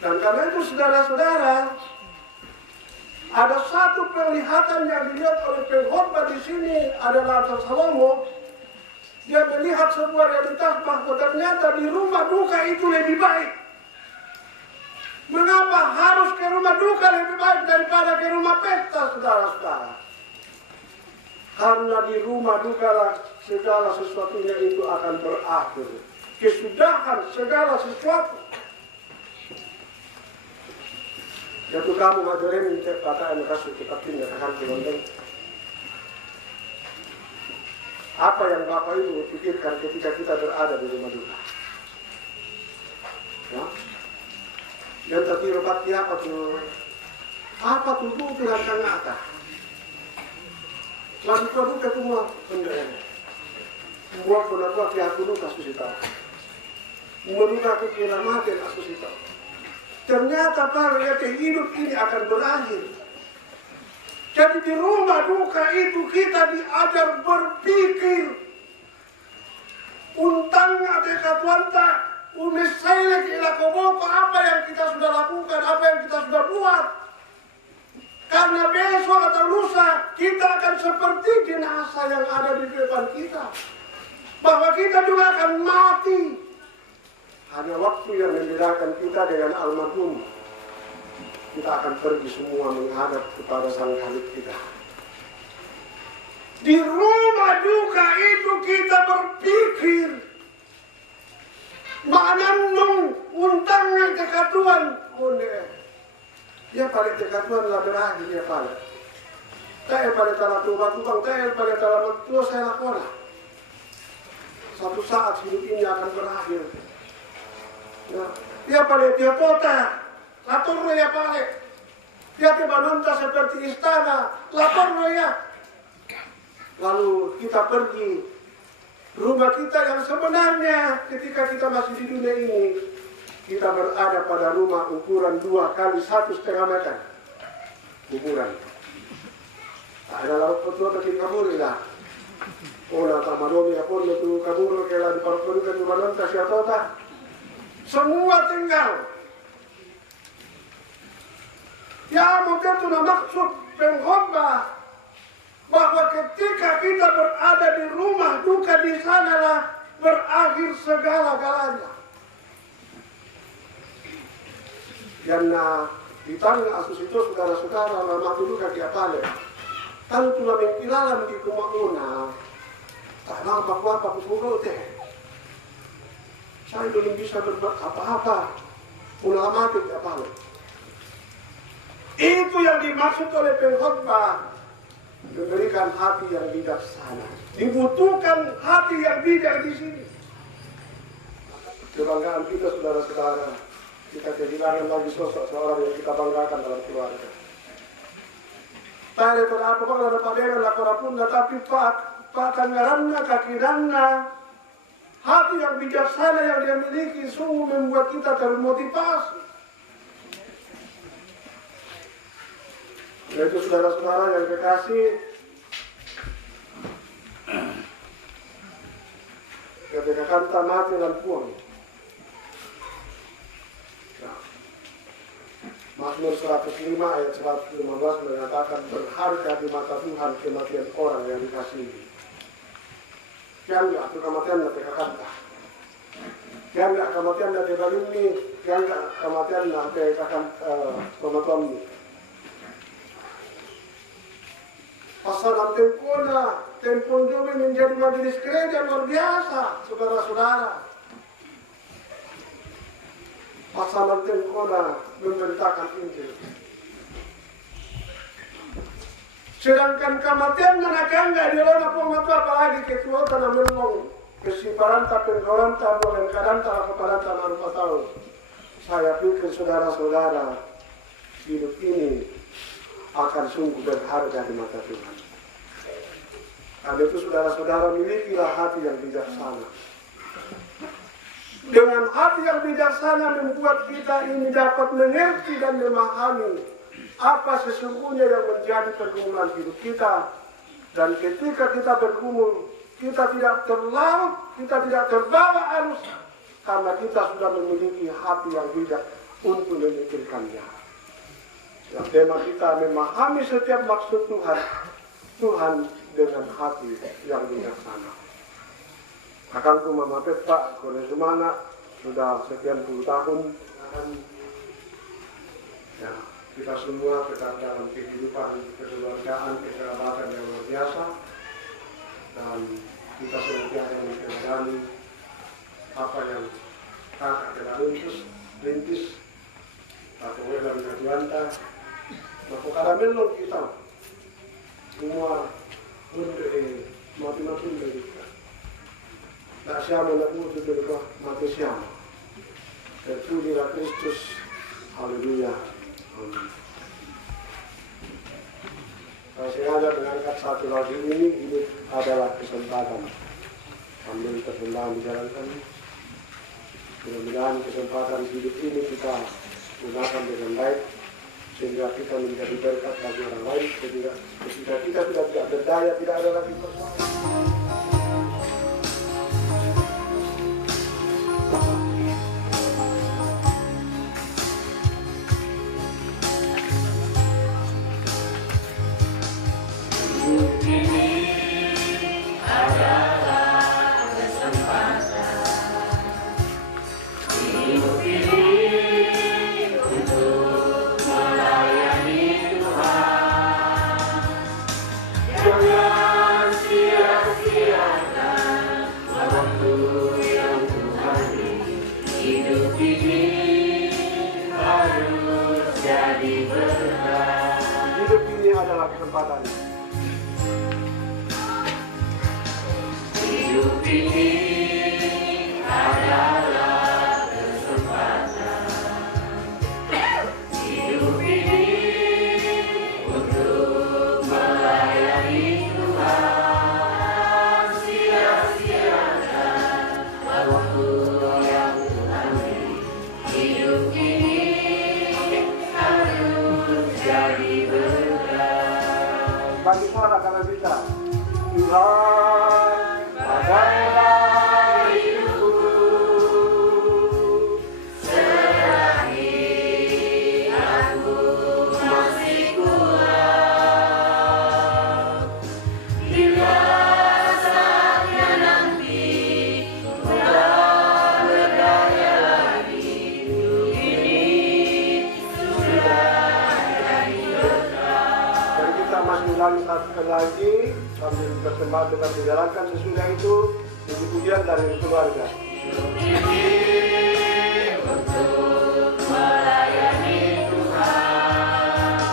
Dan karena itu saudara-saudara, ada satu penglihatan yang dilihat oleh pengkhotbah di sini adalah Salomo. Dia melihat sebuah realitas bahwa ternyata di rumah duka itu lebih baik. Mengapa harus ke rumah duka lebih baik daripada ke rumah pesta, saudara-saudara? Karena di rumah duka lah segala sesuatunya itu akan berakhir. Kesudahan segala sesuatu. Yaitu kamu ngajarin kata yang kasih kita pindah akan dilondeng. Apa yang Bapak Ibu pikirkan ketika kita berada di rumah duka? Ya? Dan tadi robat apa tuh? Apa tuh bilang kang atas? Lalu kau duka semua benda. Buat penakwa aku duka susita. Menduka aku kira mati aku susita. Ternyata para ya hidup ini akan berakhir. Jadi di rumah duka itu kita diajar berpikir. Untangnya dekat wanta, unisailik ilakoboko apa yang kita sudah lakukan, apa yang kita sudah buat. Karena besok atau lusa kita akan seperti jenazah yang ada di depan kita. Bahwa kita juga akan mati. Hanya waktu yang membedakan kita dengan almarhum. Kita akan pergi semua menghadap kepada Sang Khalik kita. Di rumah duka itu kita berpikir. Mananung untangnya kekatuan. Dia pada kekatuan lah berakhir dia pada. Saya pada tanah tubang, saya pada tanah mertua saya lakukan. Satu saat hidup ini akan berakhir. Nah, dia pada dia kota. Lapor ya Pak. Dia tiba-tiba seperti istana. Lapor ya. Lalu kita pergi. Rumah kita yang sebenarnya ketika kita masih di dunia ini. Kita berada pada rumah ukuran 2 kali 1,5 meter. Ukuran. Tak ada laut betul bagi kabur ya. Oh, nak madomi apun itu kabur kela di paru-paru kan mana kasih apa? Semua tinggal. Ya mungkin itu maksud pengkhotbah bahwa ketika kita berada di rumah duka di sanalah berakhir segala-galanya. Karena di tangan asus itu saudara-saudara lama dulu kaki apa le? Kan tulah mengkilalan di kumauna. Tak nampak apa kusugo teh. Saya belum bisa berbuat apa-apa. Ulama tidak apa le? Itu yang dimaksud oleh pengkhotbah, memberikan hati yang bijaksana. Dibutuhkan hati yang bijak di sini. Kebanggaan kita, saudara-saudara, kita kehilangan lagi sosok seorang yang kita banggakan dalam keluarga. Tadi itu apa kalau ada paderan lakora pun, tapi pak kangaranna kakiranna, hati yang bijaksana yang dia miliki sungguh membuat kita termotivasi. Yaitu saudara-saudara yang kekasih, ketika kanta mati lampuan. Mazmur 105 ayat 115 mengatakan berharga di mata Tuhan kematian orang yang dikasihi. Yang enggak kematian nanti kekanta. Yang enggak kematian nanti balimi, yang enggak kematian nanti akan pematuanmu. Pasaran tempona, tempon dulu menjadi majelis gereja luar biasa, saudara-saudara. Pasaran tempona memberitakan Injil. Sedangkan kematian nanakangga di lona pematu apalagi ketua tanah melong kesiparanta penghoranta boleh kadanta keparanta marupa tahu. Saya pikir saudara-saudara hidup ini akan sungguh berharga di mata Tuhan. Karena itu saudara-saudara milikilah hati yang bijaksana. Dengan hati yang bijaksana membuat kita ini dapat mengerti dan memahami apa sesungguhnya yang menjadi pergumulan hidup kita. Dan ketika kita bergumul, kita tidak terlalu, kita tidak terbawa arus, karena kita sudah memiliki hati yang bijak untuk memikirkannya. Yang tema kita memahami setiap maksud Tuhan dengan hati yang bijaksana. Akanku memapet Pak, Kone Sumana sudah sekian puluh tahun. Ya, kita semua tetap dalam kehidupan kekeluargaan, kekerabatan yang luar biasa. Dan kita senantiasa menjalani apa yang kakak kena rintis, atau dalam kejuanta. Maka karamelo kita semua untuk mati-mati dari tak siamo na puto berkah mati siamo. Terpujilah Kristus. Haleluya. Amin. Saya sengaja mengangkat satu lagu ini adalah kesempatan sambil persembahan dijalankan. Mudah-mudahan kesempatan hidup ini kita gunakan dengan baik sehingga kita menjadi berkat bagi orang lain. Ketika kita tidak berdaya, tidak ada lagi persoalan. Hidup ini adalah kesempatan. Hidup ini adalah kesempatan. Hidup ini untuk melayani Tuhan. Sia-siakan waktu yang Tuhan beri. Hidup ini jadi berkat. Bagi suara kalau bisa. Tuhan adalah hidupku, selagi aku masih kuat. Bila saatnya nanti sudah berdaya lagi, ini sudah jadi berkat. Dan kita masih ulangi satu kali lagi sambil bersembahan tetap dijalankan. Sesudah itu puji-pujian dari keluarga. Untuk melayani Tuhan.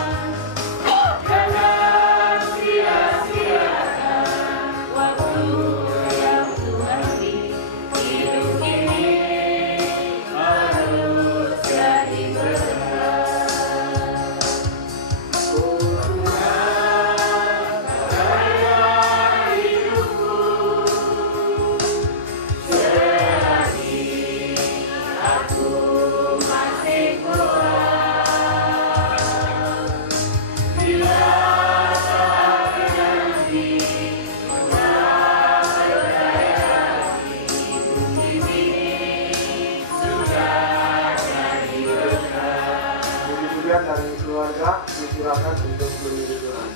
Kemudian dari keluarga disilakan untuk memilih Tuhan.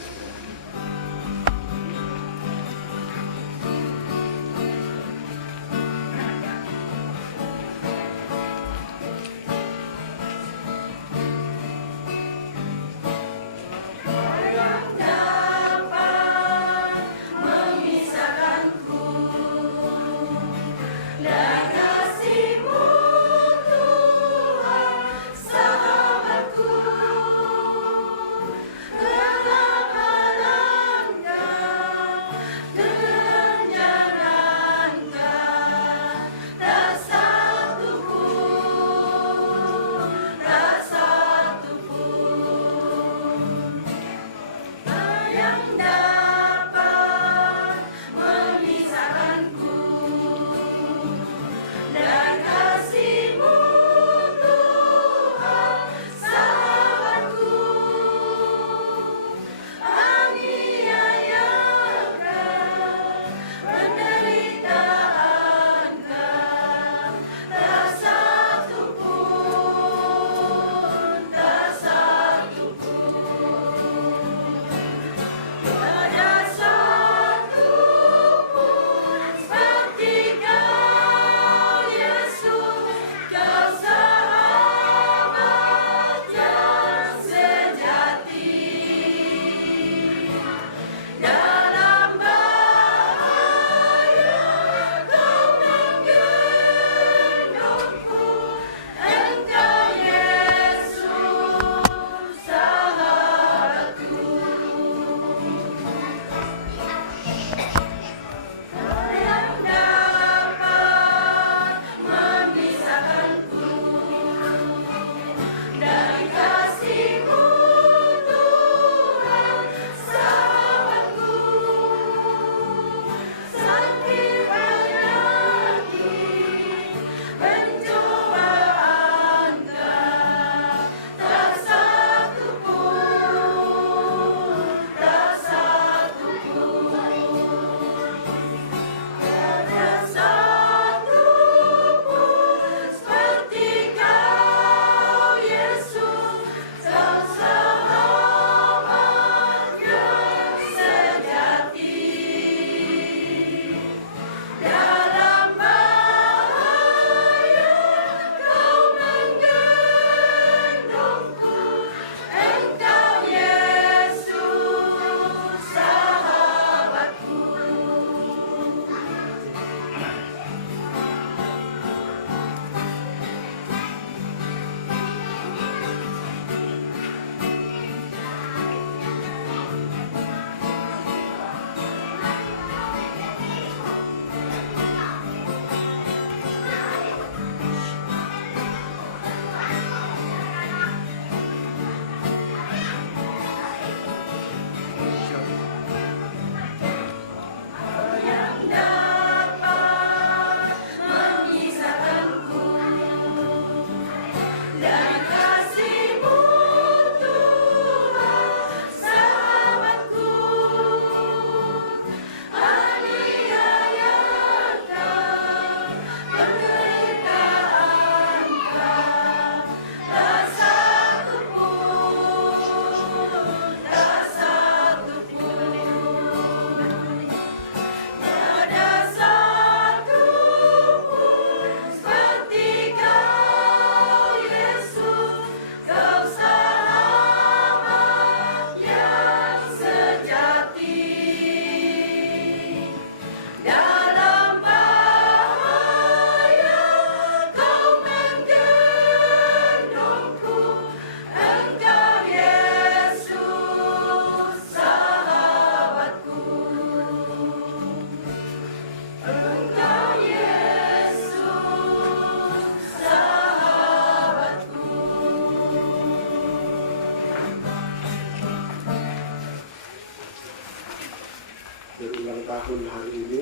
tahun hari ini,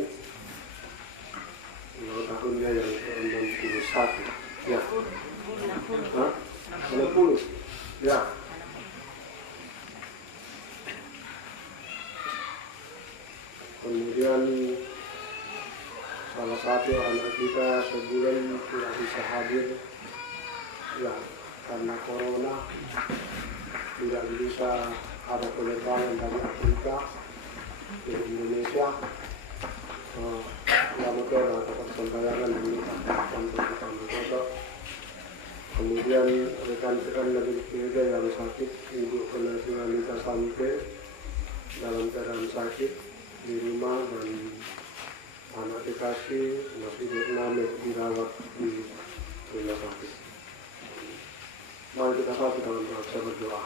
ulang tahunnya yang ke-61. Ya. Hah? 60. Ya. satu anak kita sebulan tidak bisa hadir ya karena corona, tidak bisa ada penerbangan dari Afrika ke Indonesia. Ya betul, dapat pembayaran untuk kita berfoto. Kemudian rekan-rekan dari gereja yang sakit, ibu Nita sampai dalam keadaan sakit di rumah dan anak dikasih masih dirawat di rumah sakit. Mari kita satu dalam doa berdoa.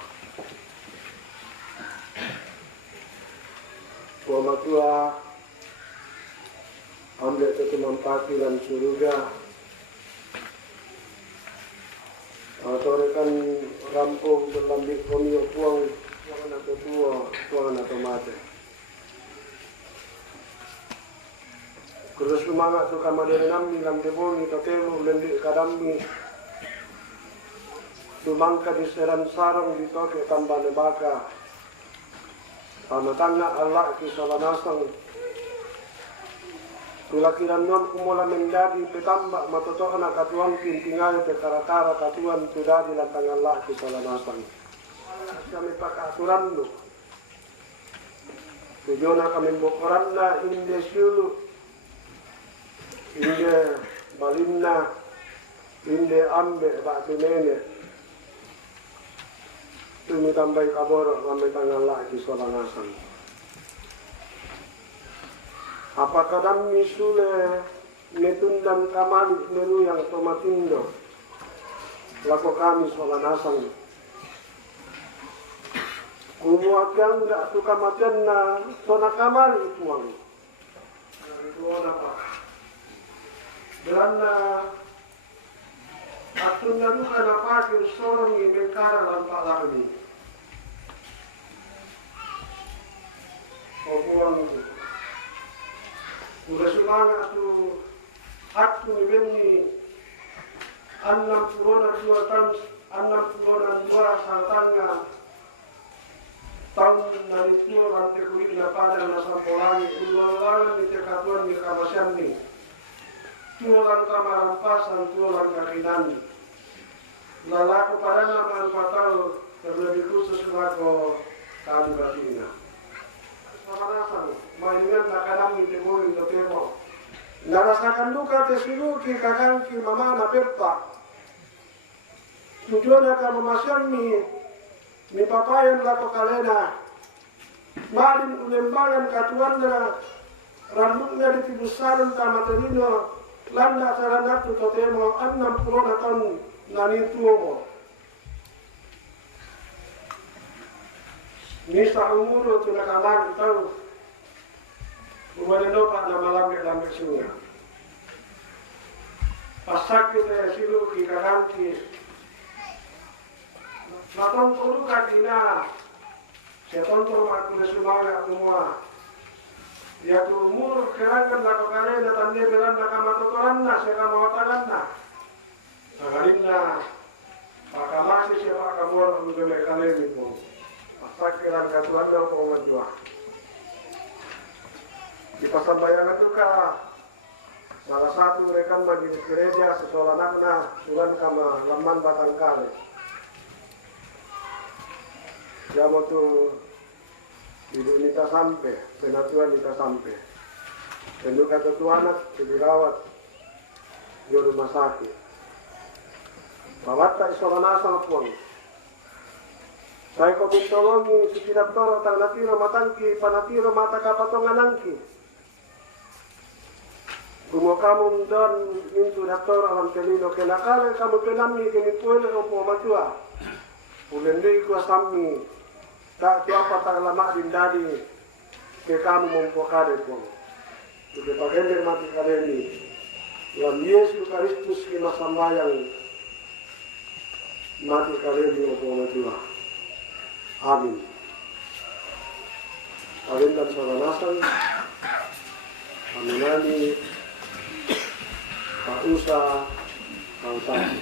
Tuhan Tua, ambil ketuman panggilan surga. Atau rekan rampung berlambik komio puang atau tua, puang atau mati. Kurus semangat suka madenam bilang debongi totemu lendik kadami. Sumangka di seran sarang di toke tambah nebaka. Tanah Allah kisalanasang. Tulakiran non kumula mendadi petambak matoto anak katuan pintingal petara-tara katuan tudadi lantang Allah kisalanasang. Kami pakai aturan lu. Tujuan kami bokoran na inde syulu, inde balinna, inde ambe batu nene. Tumi tambai kaboro kami tangan Allah kisalanasang. Apakah kami sule netundam kamali meru yang tomatindo laku kami solanasang kumuagang gak tu kamatian na sona kamali ituang itu apa berana atun naruka na pakir sorong imengkara lampak larni opuang itu. Udah semangat tu aku ini 62 tahun 62 saltanga tahun dari itu rantai kulit na pada na sampolangi ulang di tekatuan di kawasan ni tulang kamar pasan tulang kakinan lalaku pada nama patau terlebih khusus lako kami batina. Sama-sama, mainan makanan itu boleh tertemo. Narasakan duka tesiluki kakangki mama na perpa. Tujuan akan memasang ni papayan lato kalena. Malin ulembangan katuan na rambutnya di tibusaran tamaterino. Landa saranak tu totemo 60 na tahun nanituomo. Nisa umur tu nak aman tahu, umur itu pak nama lambe sungai. Pasak kita silu kita ganti, naton turu katina, seton turu aku nesumaya semua. Dia tu umur kerangan lakukan na tanda beran nak kamatotoran na, saya kamawataran na. Sagarin na, pakamasi siya pakamor untuk mereka lebih pun. Pakiran katuan yang pengen dua. Di pasal bayangan itu salah satu rekan majelis gereja sesolah nakna Tuhan kama laman batang kali. Dia waktu hidup nita sampai, penatuan nita sampai. Tentu kata Tuhan dirawat di rumah sakit. Bawat tak sesolah nasa pun. Saya kau bintolongi sekitar toro tang natiro matangki panatiro mata kapatongan angki. Kumo kamu don mintu dator alam telino kenakale kamu kenami kini puele opo matua. Ulendei ku asami tak tiapa tak lama dindadi ke kamu mempokade pun. Sudah pagender mati kaleni. Lam Yesus Kristus kina sambayang mati kaleni opo matua. Amin. Amin dan salanasan. Aminani. Pak Usa. Pak Tati.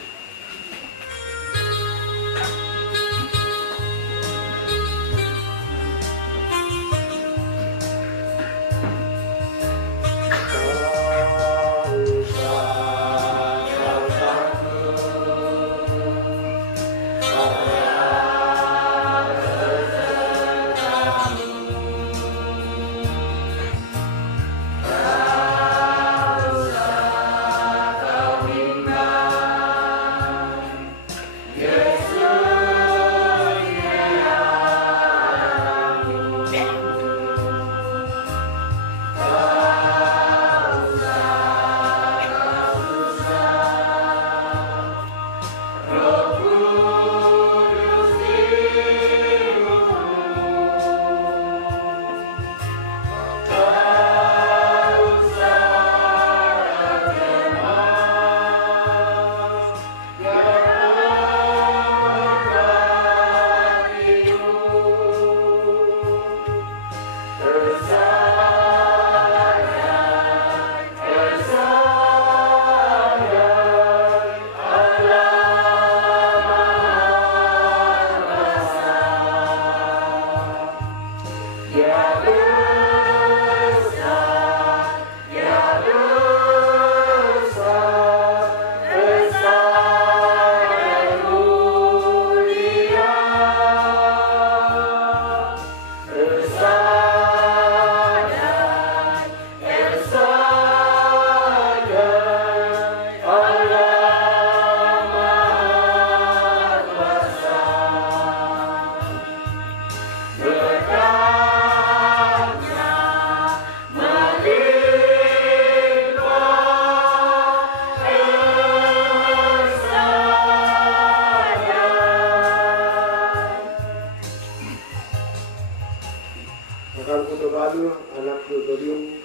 Akan kutubanu anak kutubin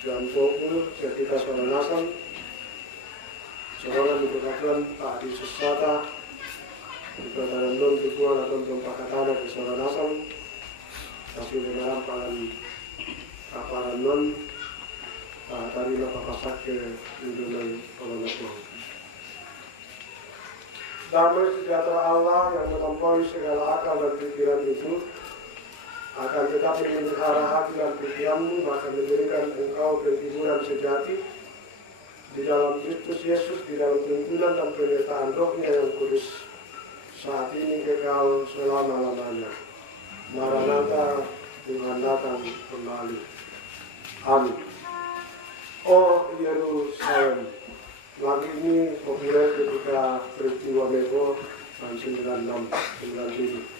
dan pokok ketika solanasan seorang dikatakan Pak di Susata dikatakan non tujuan atau tempakatana di solanasan tapi dengan kaparan non tadi papasak ke dunia kolonel. Damai sejahtera Allah yang melampaui segala akal dan pikiran itu akan tetap memelihara hati dan pikiranmu, maka memberikan engkau kehiburan sejati di dalam Kristus Yesus, di dalam tuntunan dan penyertaan Roh-Nya yang kudus saat ini kekal selama-lamanya. Maranatha, Tuhan datang kembali. Amin. Oh Yerusalem, lagi ini populer ketika peristiwa Nebo tahun 96-97.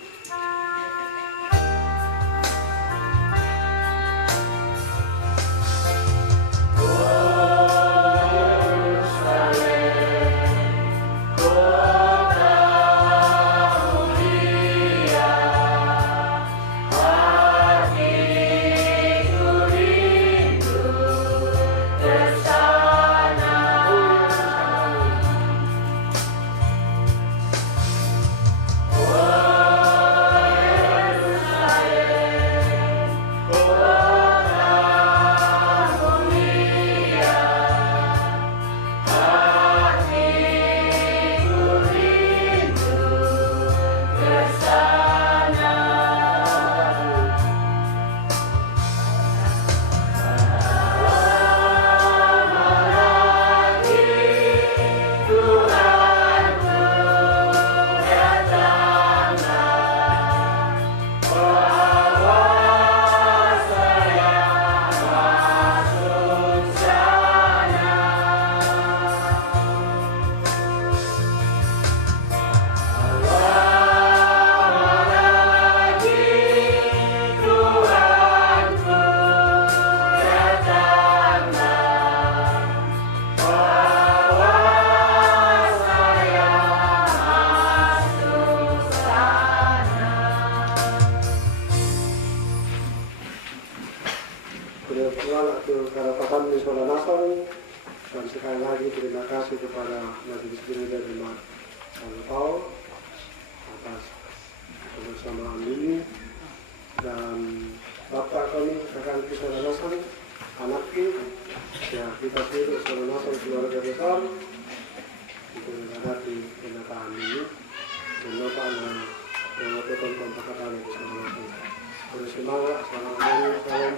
Karapatan di Sekolah Nasar, dan sekali lagi terima kasih kepada Majelis Gereja Jemaat Santo atas kebersamaan ini, dan Bapak kami akan di Sekolah Nasar, anakku, ya kita sendiri Sekolah Nasar keluarga besar, itu menghadapi kenyataan ini, dan Bapak melakukan pembakaran di Sekolah Nasar. Bersemangat, selamat salam.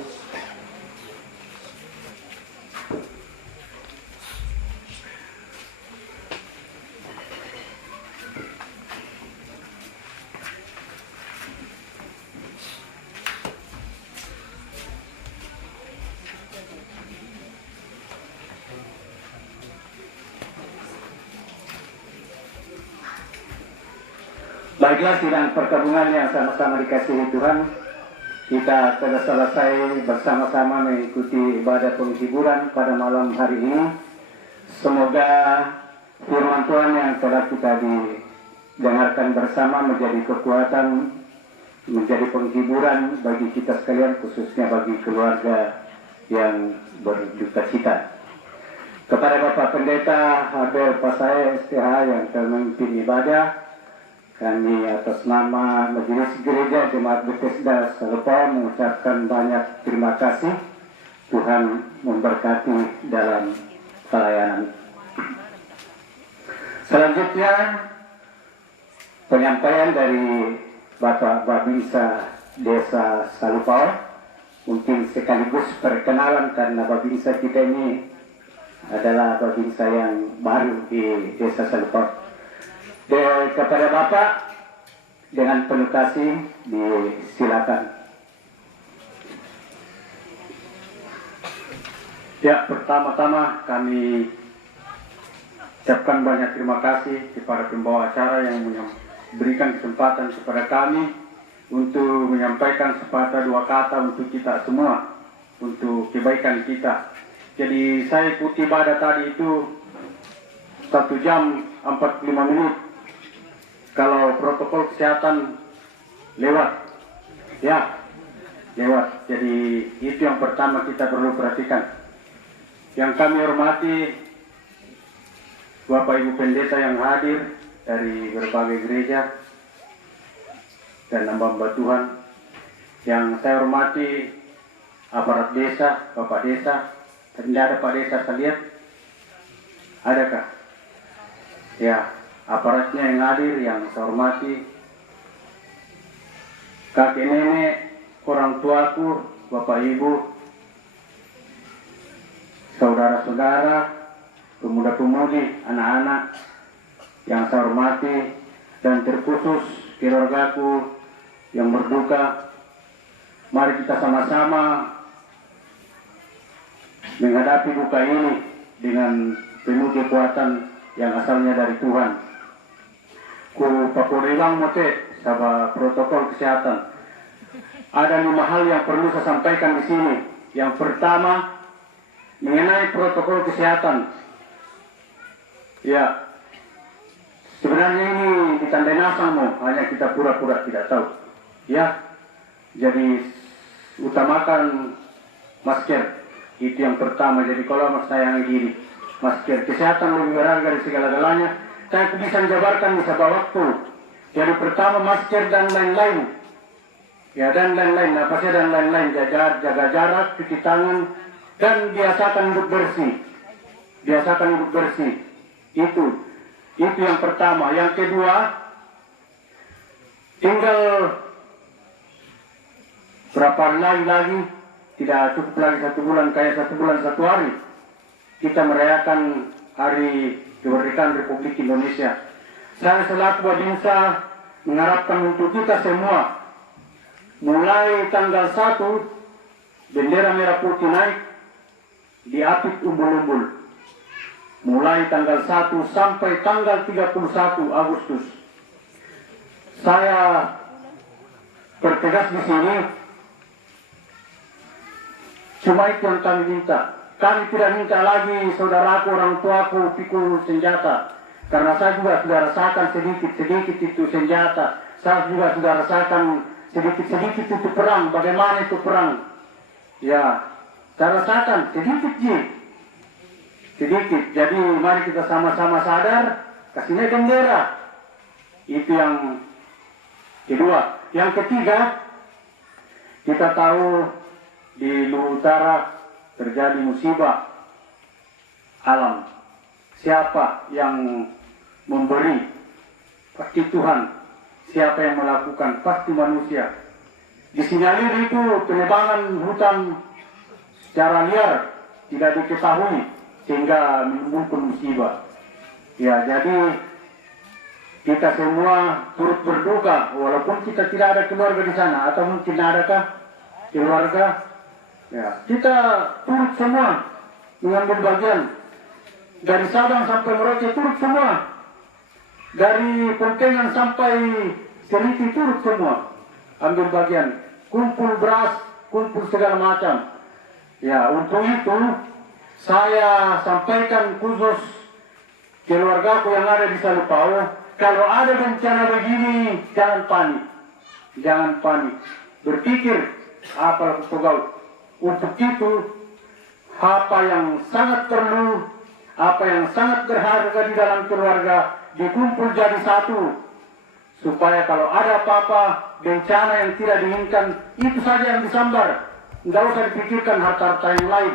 Baiklah, sidang perkabungan yang sama-sama dikasihi Tuhan, kita telah selesai bersama-sama mengikuti ibadah penghiburan pada malam hari ini. Semoga firman Tuhan yang telah kita didengarkan bersama menjadi kekuatan, menjadi penghiburan bagi kita sekalian, khususnya bagi keluarga yang berduka cita. Kepada Bapak Pendeta Abel Pasaya STH yang telah memimpin ibadah, kami atas nama Majelis Gereja Jemaat Bethesda Salopao mengucapkan banyak terima kasih. Tuhan memberkati dalam pelayanan. Selanjutnya penyampaian dari Bapak Babinsa Desa Salupao. Mungkin sekaligus perkenalan karena babinsa kita ini adalah babinsa yang baru di Desa Salupao. Kepada Bapak dengan penuh kasih disilakan. Ya, pertama-tama kami ucapkan banyak terima kasih kepada pembawa acara yang memberikan kesempatan kepada kami untuk menyampaikan sepatah dua kata untuk kita semua, untuk kebaikan kita. Jadi saya ikuti ibadah tadi itu 1 jam 45 menit. Kalau protokol kesehatan lewat, ya lewat. Jadi itu yang pertama kita perlu perhatikan. Yang kami hormati Bapak Ibu Pendeta yang hadir dari berbagai gereja dan hamba Tuhan. Yang saya hormati aparat desa, Bapak Desa. Tidak ada Pak Desa, saya lihat. Adakah? Ya, aparatnya yang hadir, yang saya hormati. Kakek nenek, orang tuaku, Bapak Ibu, saudara-saudara, pemuda-pemudi, anak-anak yang saya hormati, dan terkhusus keluargaku yang berduka. Mari kita sama-sama menghadapi duka ini dengan penuh kekuatan yang asalnya dari Tuhan. Ku pakurilang mote sama protokol kesehatan. Ada 5 hal yang perlu saya sampaikan di sini. Yang pertama, mengenai protokol kesehatan. Ya, sebenarnya ini ditandai nasamu, hanya kita pura-pura tidak tahu. Ya, jadi utamakan masker. Itu yang pertama. Jadi kalau saya diri, masker kesehatan lebih berharga dari segala-galanya. Saya bisa menjabarkan di sebuah waktu. Jadi pertama masker dan lain-lain. Ya, dan lain-lain. Apa sih dan lain-lain? Jaga jarak, cuci tangan, dan biasakan hidup bersih. Biasakan hidup bersih. Itu yang pertama. Yang kedua, tinggal berapa hari lagi, tidak cukup lagi 1 bulan, kayak 1 bulan 1 hari kita merayakan Hari Kemerdekaan Republik Indonesia. Saya selaku babinsa mengharapkan untuk kita semua, mulai tanggal 1 bendera merah putih naik di apit umbul-umbul. Mulai tanggal 1 sampai tanggal 31 Agustus. Saya bertegas di sini, cuma itu yang kami minta. Kami tidak minta lagi saudaraku, orang tuaku pikul senjata. Karena saya juga sudah rasakan sedikit-sedikit itu senjata. Saya juga sudah rasakan sedikit-sedikit itu perang. Bagaimana itu perang? Ya, saya rasakan sedikit. Jadi mari kita sama-sama sadar, kasihnya bendera. Itu yang kedua. Yang ketiga, kita tahu di Luhut Utara terjadi musibah alam. Siapa yang memberi? Pasti Tuhan. Siapa yang melakukan? Pasti manusia. Disinyalir itu penebangan hutan secara liar tidak diketahui sehingga menimbulkan musibah. Ya, jadi kita semua turut berduka walaupun kita tidak ada keluarga di sana, atau mungkin adakah keluarga. Ya, kita turut semua mengambil bagian. Dari Sabang sampai Merauke turut semua. Dari Pontianak sampai Seriti turut semua ambil bagian. Kumpul beras, kumpul segala macam. Ya, untuk itu saya sampaikan khusus keluargaku yang ada di Salupao, kalau ada bencana begini jangan panik. Jangan panik. Berpikir apa pegawai. Untuk itu, apa yang sangat perlu, apa yang sangat berharga di dalam keluarga, dikumpul jadi satu. Supaya kalau ada apa-apa, bencana yang tidak diinginkan, itu saja yang disambar. Tidak usah dipikirkan harta-harta yang lain.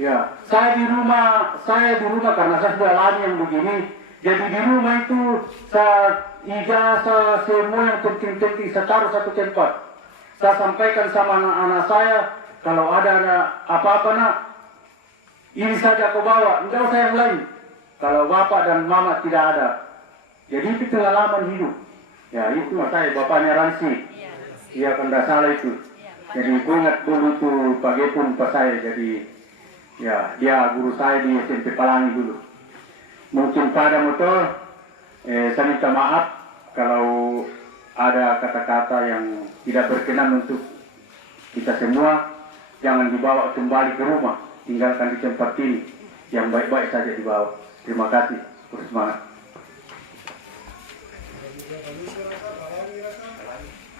Ya, saya di rumah karena saya sudah alami yang begini. Jadi di rumah itu, saya ijazah semua yang penting-penting, saya taruh satu tempat. Saya sampaikan sama anak-anak saya, kalau ada apa-apa nak, ini saja kau bawa, tidak usah yang lain. Kalau bapak dan mama tidak ada. Jadi itu pengalaman hidup. Ya itu makanya bapaknya Ransi. Iya kan tidak salah itu. Jadi gue ingat dulu tuh Pak Gepun pas saya jadi, ya dia guru saya di SMP Palangi dulu. Mungkin pada motor, saya minta maaf kalau ada kata-kata yang tidak berkenan untuk kita semua. Jangan dibawa kembali ke rumah, tinggalkan di tempat ini. Yang baik-baik saja dibawa. Terima kasih, bersemangat.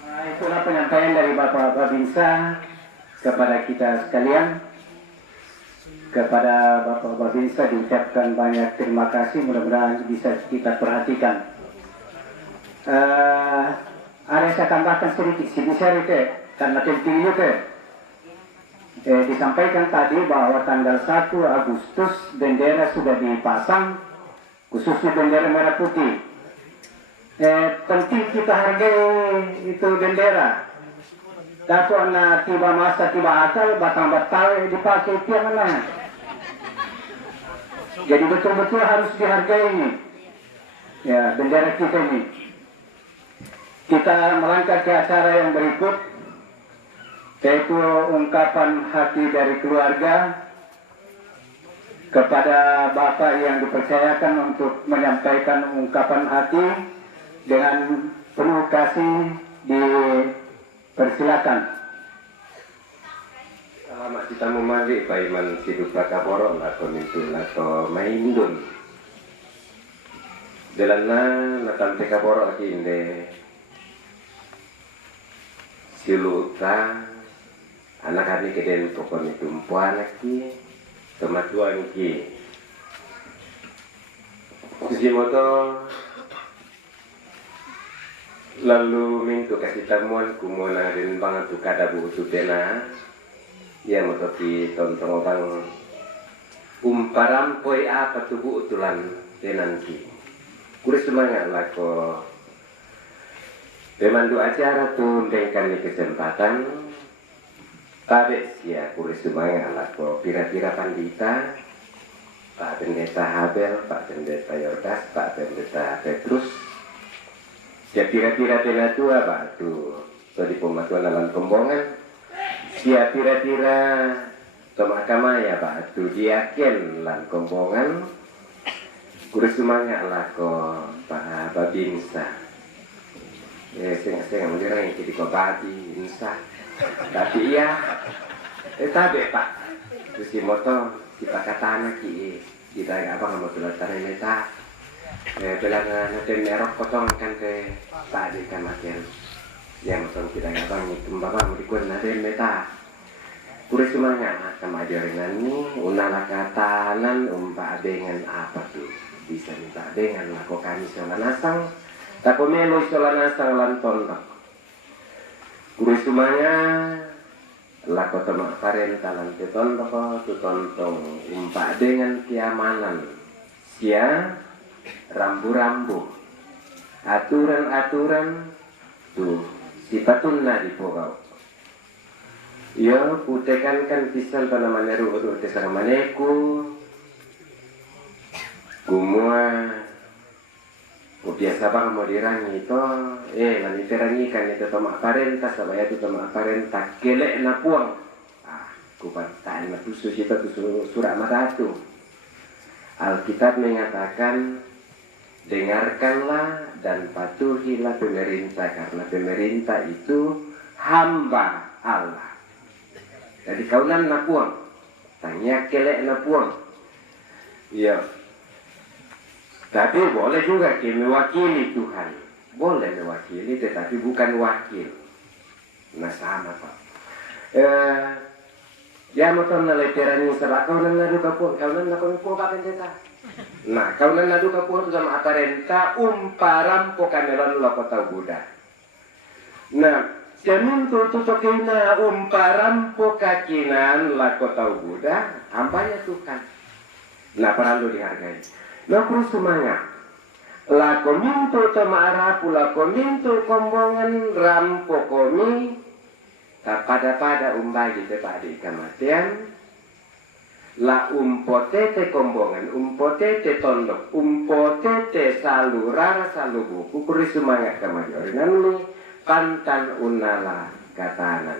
Nah, itulah penyampaian dari Bapak Babinsa kepada kita sekalian. Kepada Bapak Babinsa diucapkan banyak terima kasih, mudah-mudahan bisa kita perhatikan. Ada saya tambahkan sedikit, share itu, karena penting itu. Disampaikan tadi bahwa tanggal 1 Agustus bendera sudah dipasang, khususnya bendera merah putih. Penting kita hargai itu bendera. Tapi tiba masa tiba akal batang-batang dipakai itu yang mana? Jadi betul-betul harus dihargai ini. Ya, bendera kita ini. Kita melangkah ke acara yang berikut, yaitu ungkapan hati dari keluarga kepada Bapak yang dipercayakan untuk menyampaikan ungkapan hati dengan penuh kasih, dipersilakan. Selamat kita memalik Paiman Siduk Lakaborong atau Mintul atau Maindun. Delana natan Tekaborong lagi inde siluta anak ani keden pokon itu umpuan lagi kematuan ki Sujimoto lalu mintu kasih tamuan kumona dan banget tu kada buku tena ya moto ki tontong bang umparam poi apa tubuh utulan tenanti kuris semangat lah ko pemandu acara tu dengkan di kesempatan tabes ya kuris semangat lah ko pira-pira pandita Pak Pendeta Habel, Pak Pendeta Yordas, Pak Pendeta Petrus. Ya pira-pira tena tua Pak tu di pematuan dalam kombongan. Ya pira-pira kemakama ya Pak tu diaken lan kombongan. Kuris semangat lah ko Pak Babinsa. Seng-seng mengira yang jadi ko babi insah. Tapi ya, tabe Pak. Terus si motor kita katana ki kita apa nggak mau tanah meta bilang nanti merok potong kan ke tadi kan makin yang potong kita nggak bang itu bapak mau dikuat nanti meta kuris semangat kemajuan ini unala katanan dengan apa tuh bisa minta dengan lako kami soal nasang tapi melo soal nasang lanton bang kuris semangat lako temak parentalan teton bako tutontong umpak dengan keamanan sia rambu-rambu aturan-aturan tuh sifatuna di pokok yo putekan kan pisan namanya ruh tesara maneku kumua biasa bang mau dirangi itu nanti terangi kan itu tomak parenta sabaya itu tomak parenta kelek na puang kupatain na tusus itu surat matatu Alkitab mengatakan dengarkanlah dan patuhilah pemerintah karena pemerintah itu hamba Allah jadi kaunan na puang tanya kelek na puang iya. Tapi boleh juga mewakili Tuhan. Boleh mewakili tetapi bukan wakil. Nah sama Pak. Ya motor naleterani serak kau nadu kapur, kau nadu kapur Pak Pendeta. Nah kau nadu kapur sama aparenta umparam pokamelan lo kota Buddha. Nah semintu tutokina umparam pokakinan la kota Buddha, ampanya Tuhan. Nah perlu dihargai. Nah terus semangat lako minto cama arapu lako minto kombongan rampo komi pada umbagi te padi kematian la umpotete kombongan, umpotete tondok, umpotete salu rara salu buku kuri sumangat kamajorin mi pantan unala katanan.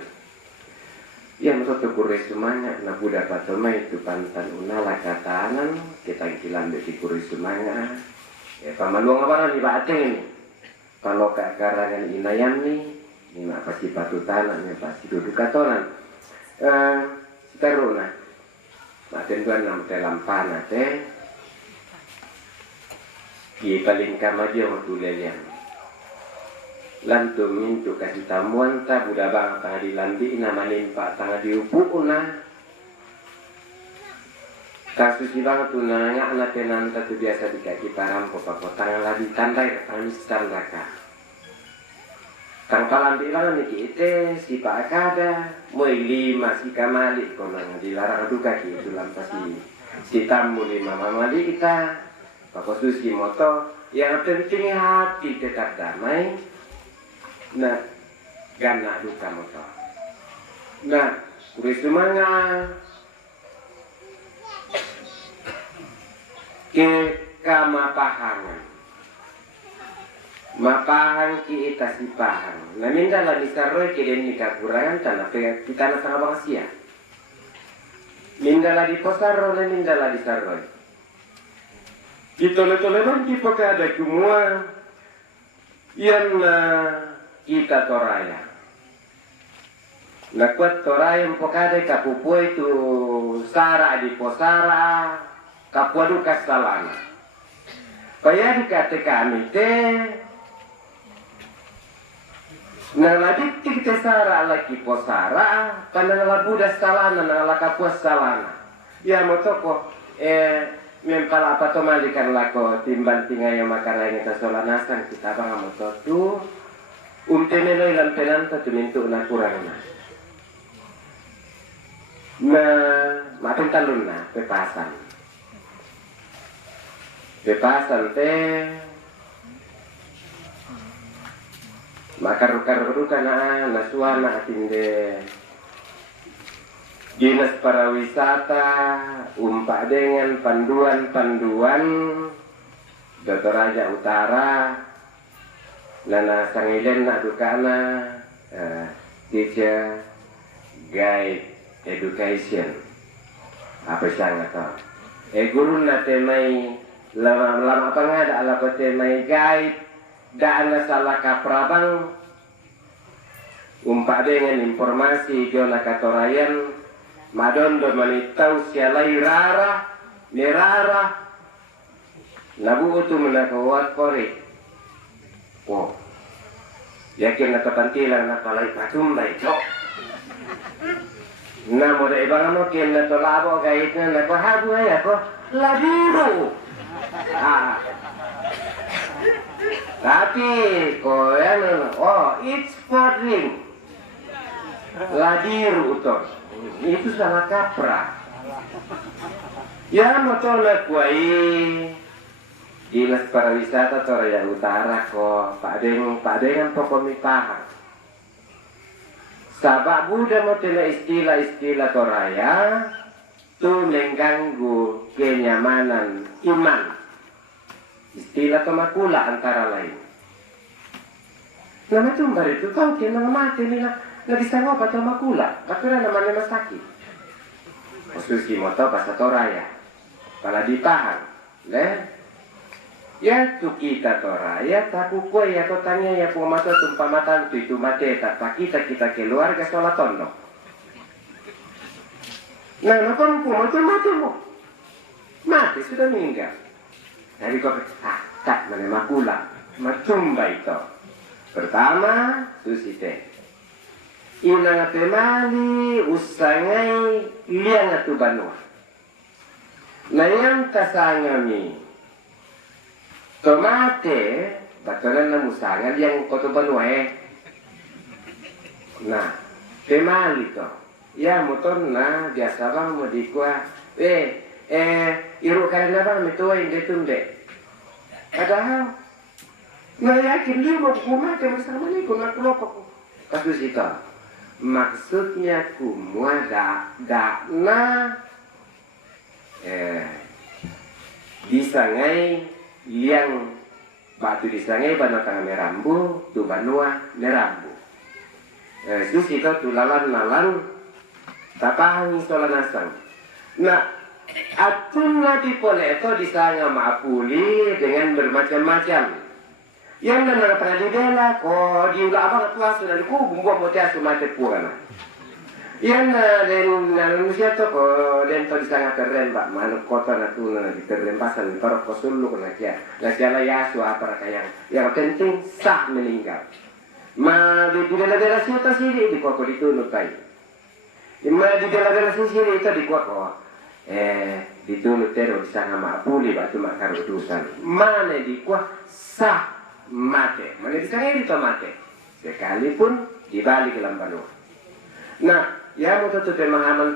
Ya maksud kuri sumangat na budak patoma itu pantan unala katanan kita kilam di kuri sumangat. Ya pamaluang apa nih bate ini? Kalau karangan inayan nih, ini apa sih patutan, ini pasti duduk katonan. Teruna. Maten tuan nam dalam panah teh ki paling kamajo tulelian lantum mintu kasih tamuan ta budak bang tangah dilandi nama nimpa tangah diupuna kasus ibang tu nanya anak penanta tu biasa dikaki param popa tangan lagi tandai kami standaka kang palam bilang niki ite si pak akada moy lima si kamali konang dilarang duka ki itu lampasi si tamu lima mamali kita pakosus si moto yang penting hati tetap damai nah gana duka moto nah kuris semangat ke kamapahangan mapahang ki ita si pahang na minda la nisarroy ki den nika kurangan tanah kita na tanga bangsia minda la di posarro na minda la di sarroy itole-tole don ki poka ada kumua yan na kita toraya na kuat toraya mpokade kapupuay tu sara di posara kapuadu kasalana kaya dikate kami teh na ladik te sara laki posara kana la buda salana na la kapuas salana ya motoko mempala apa to malikan lako timbang tingay makarang ita solanasan kita bang mototu temelo ilan penanta tumintu na kurang na maten talun na pepasan teh maka ruka-ruka na nasuana atinde dinas pariwisata umpak dengan panduan-panduan Dr. Raja Utara nana sangilen na dukana teacher guide education apa sangat tau guru na temai lama apa ngada ala temai guide daan salah kaprabang umpak dengan informasi jona katorayan madondo manitau sialai rara nerara nabu utu menakawat kore oh yakin na kapantilang na palay patumbay cok na mo da ibang mo kin na tolabo kahit na nakahabu ay ako labiro tapi koyan it's for ring ladiru utos itu salah kaprah ya motola kuai dinas pariwisata Toraya Utara ko Pak Dengan pokomi paham sabak buda motela istilah Toraya tu mengganggu kenyamanan iman istilah pemakula antara lain. Nama tumbar itu kau kena mati ni nak bisa ngobat pemakula. Akhirnya namanya sakit. Khusus di moto bahasa Toraya. Kalau dipaham, ya tu kita Toraya taku kue ya kau tanya ya pumato tumpamatan itu mati tak kita keluarga sholat tondok. Nah, nakon pumato mati sudah meninggal. Dari kau tak mana makula macumba itu. Pertama susite. Inang temali usangai liang atu banua. Nayang kasangami tomate batalan na musangan liang koto banua Nah temali to. Ya motor na biasa bang mo di kwa iru karena bang mituain detunde. Padahal nggak yakin dia mau kumah bersama nih kuna kelopok kasus itu. maksudnya kumua na di sangai liang batu di sangai banatang merambu tu banua merambu susi to tu lalan tapahangi solanasang. Nah, atun nabi pole itu disanga maapuli dengan bermacam-macam. Yang nana pernah dibela, ko diulah abang tua sudah diku bumbu motia sumate purana. Yang dan manusia to ko dan to disanga terremba manuk kota natu nana diterrempasan parok kosulu kena kia. Nah siala ya suapa yang penting sah meninggal. Ma di daerah siapa sih di koko ditunut tay. Ima di daerah sini itu di kuat ditulut terus disanga maapuli batu makar utusan. Mana di kuat sah mate, mana disanga itu mate. Sekalipun dibalik ke lambanu. Nah, ya untuk pemahaman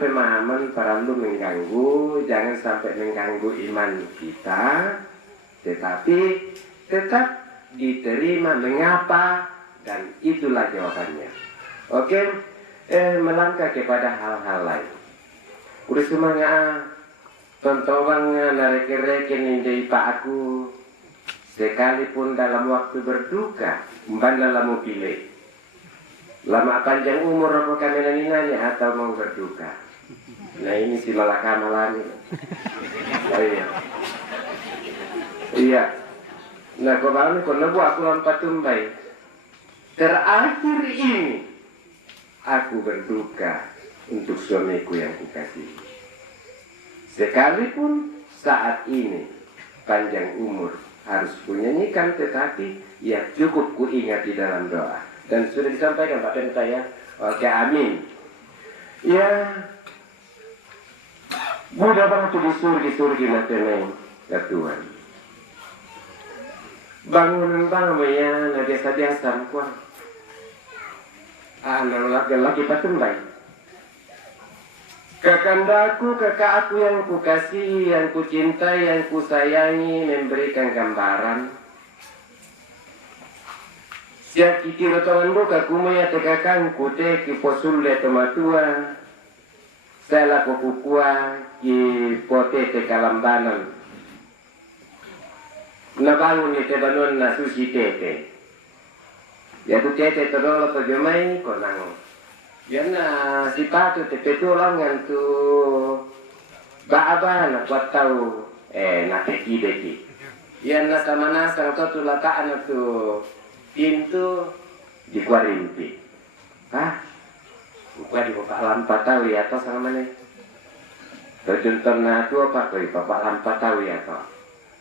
perlu mengganggu, jangan sampai mengganggu iman kita, tetapi tetap diterima mengapa dan itulah jawabannya. Oke. Melangkah kepada hal-hal lain. Udah semangat tontowang nareke-reke nindai pak aku sekalipun dalam waktu berduka mbanda lamu pilih lama panjang umur apa kami nanya atau mau berduka. Nah ini si malaka malani. Oh iya. Iya. Nah kau bangun kau nebu aku lampat tumbai. Terakhir ini aku berduka untuk suamiku yang kukasihi. Sekalipun saat ini panjang umur harus kunyanyikan, tetapi ya cukup kuingat di dalam doa. Dan sudah disampaikan Pak Penta ya. Oke, amin. Ya, mudah banget di matematik ya Tuhan. Bangunan ya, biasa-biasa kuah. Anak laki-laki patunday. Kakandaku, kakak aku yang kukasihi, yang kucintai, yang kusayangi, memberikan gambaran. Siap kiti rotonganmu kakumaya tekakanku te ki posulle tomatua. Sela kokukua ki pote te kalambanan. Nabangun ni te banon na susi tete. Ya tu tete todolo to jomai konang. Yana sipatu te petulangan tu baaba na kuat tau na beki. Yana tamana sang to tu lataan tu pintu di kuarimpi. Hah? Buka di bapak lampa tahu ya to sama mana? Tojunton na tu apa koi bapak lampa tahu ya to.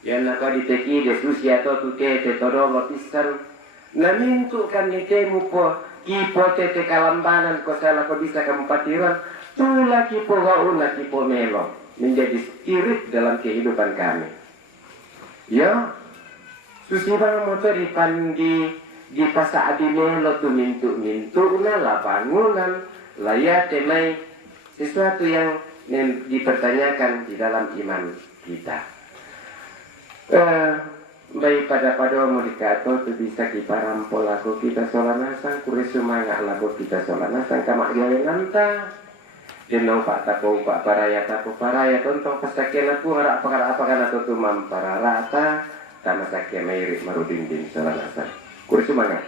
Yana kau diteki de susi atau tu tete todolo pisan. Namintu kami temu po kipo tete kalambanan ko sala ko bisa kamu patiran tula kipo gauna kipo melo menjadi spirit dalam kehidupan kami. Ya, susibang motor di pasa adi melo tu mintu lah bangunan layak temai sesuatu yang dipertanyakan di dalam iman kita. Baik pada mau dikato tu bisa kiparampol aku kita solanasang kuri sumanga lagu kita solanasang kamak gaya nanta jenau pak tapo pak paraya tontong pasakyan aku harap apa kan atau tu mampararata tama sakya mairit marudin solanasang kuri sumanga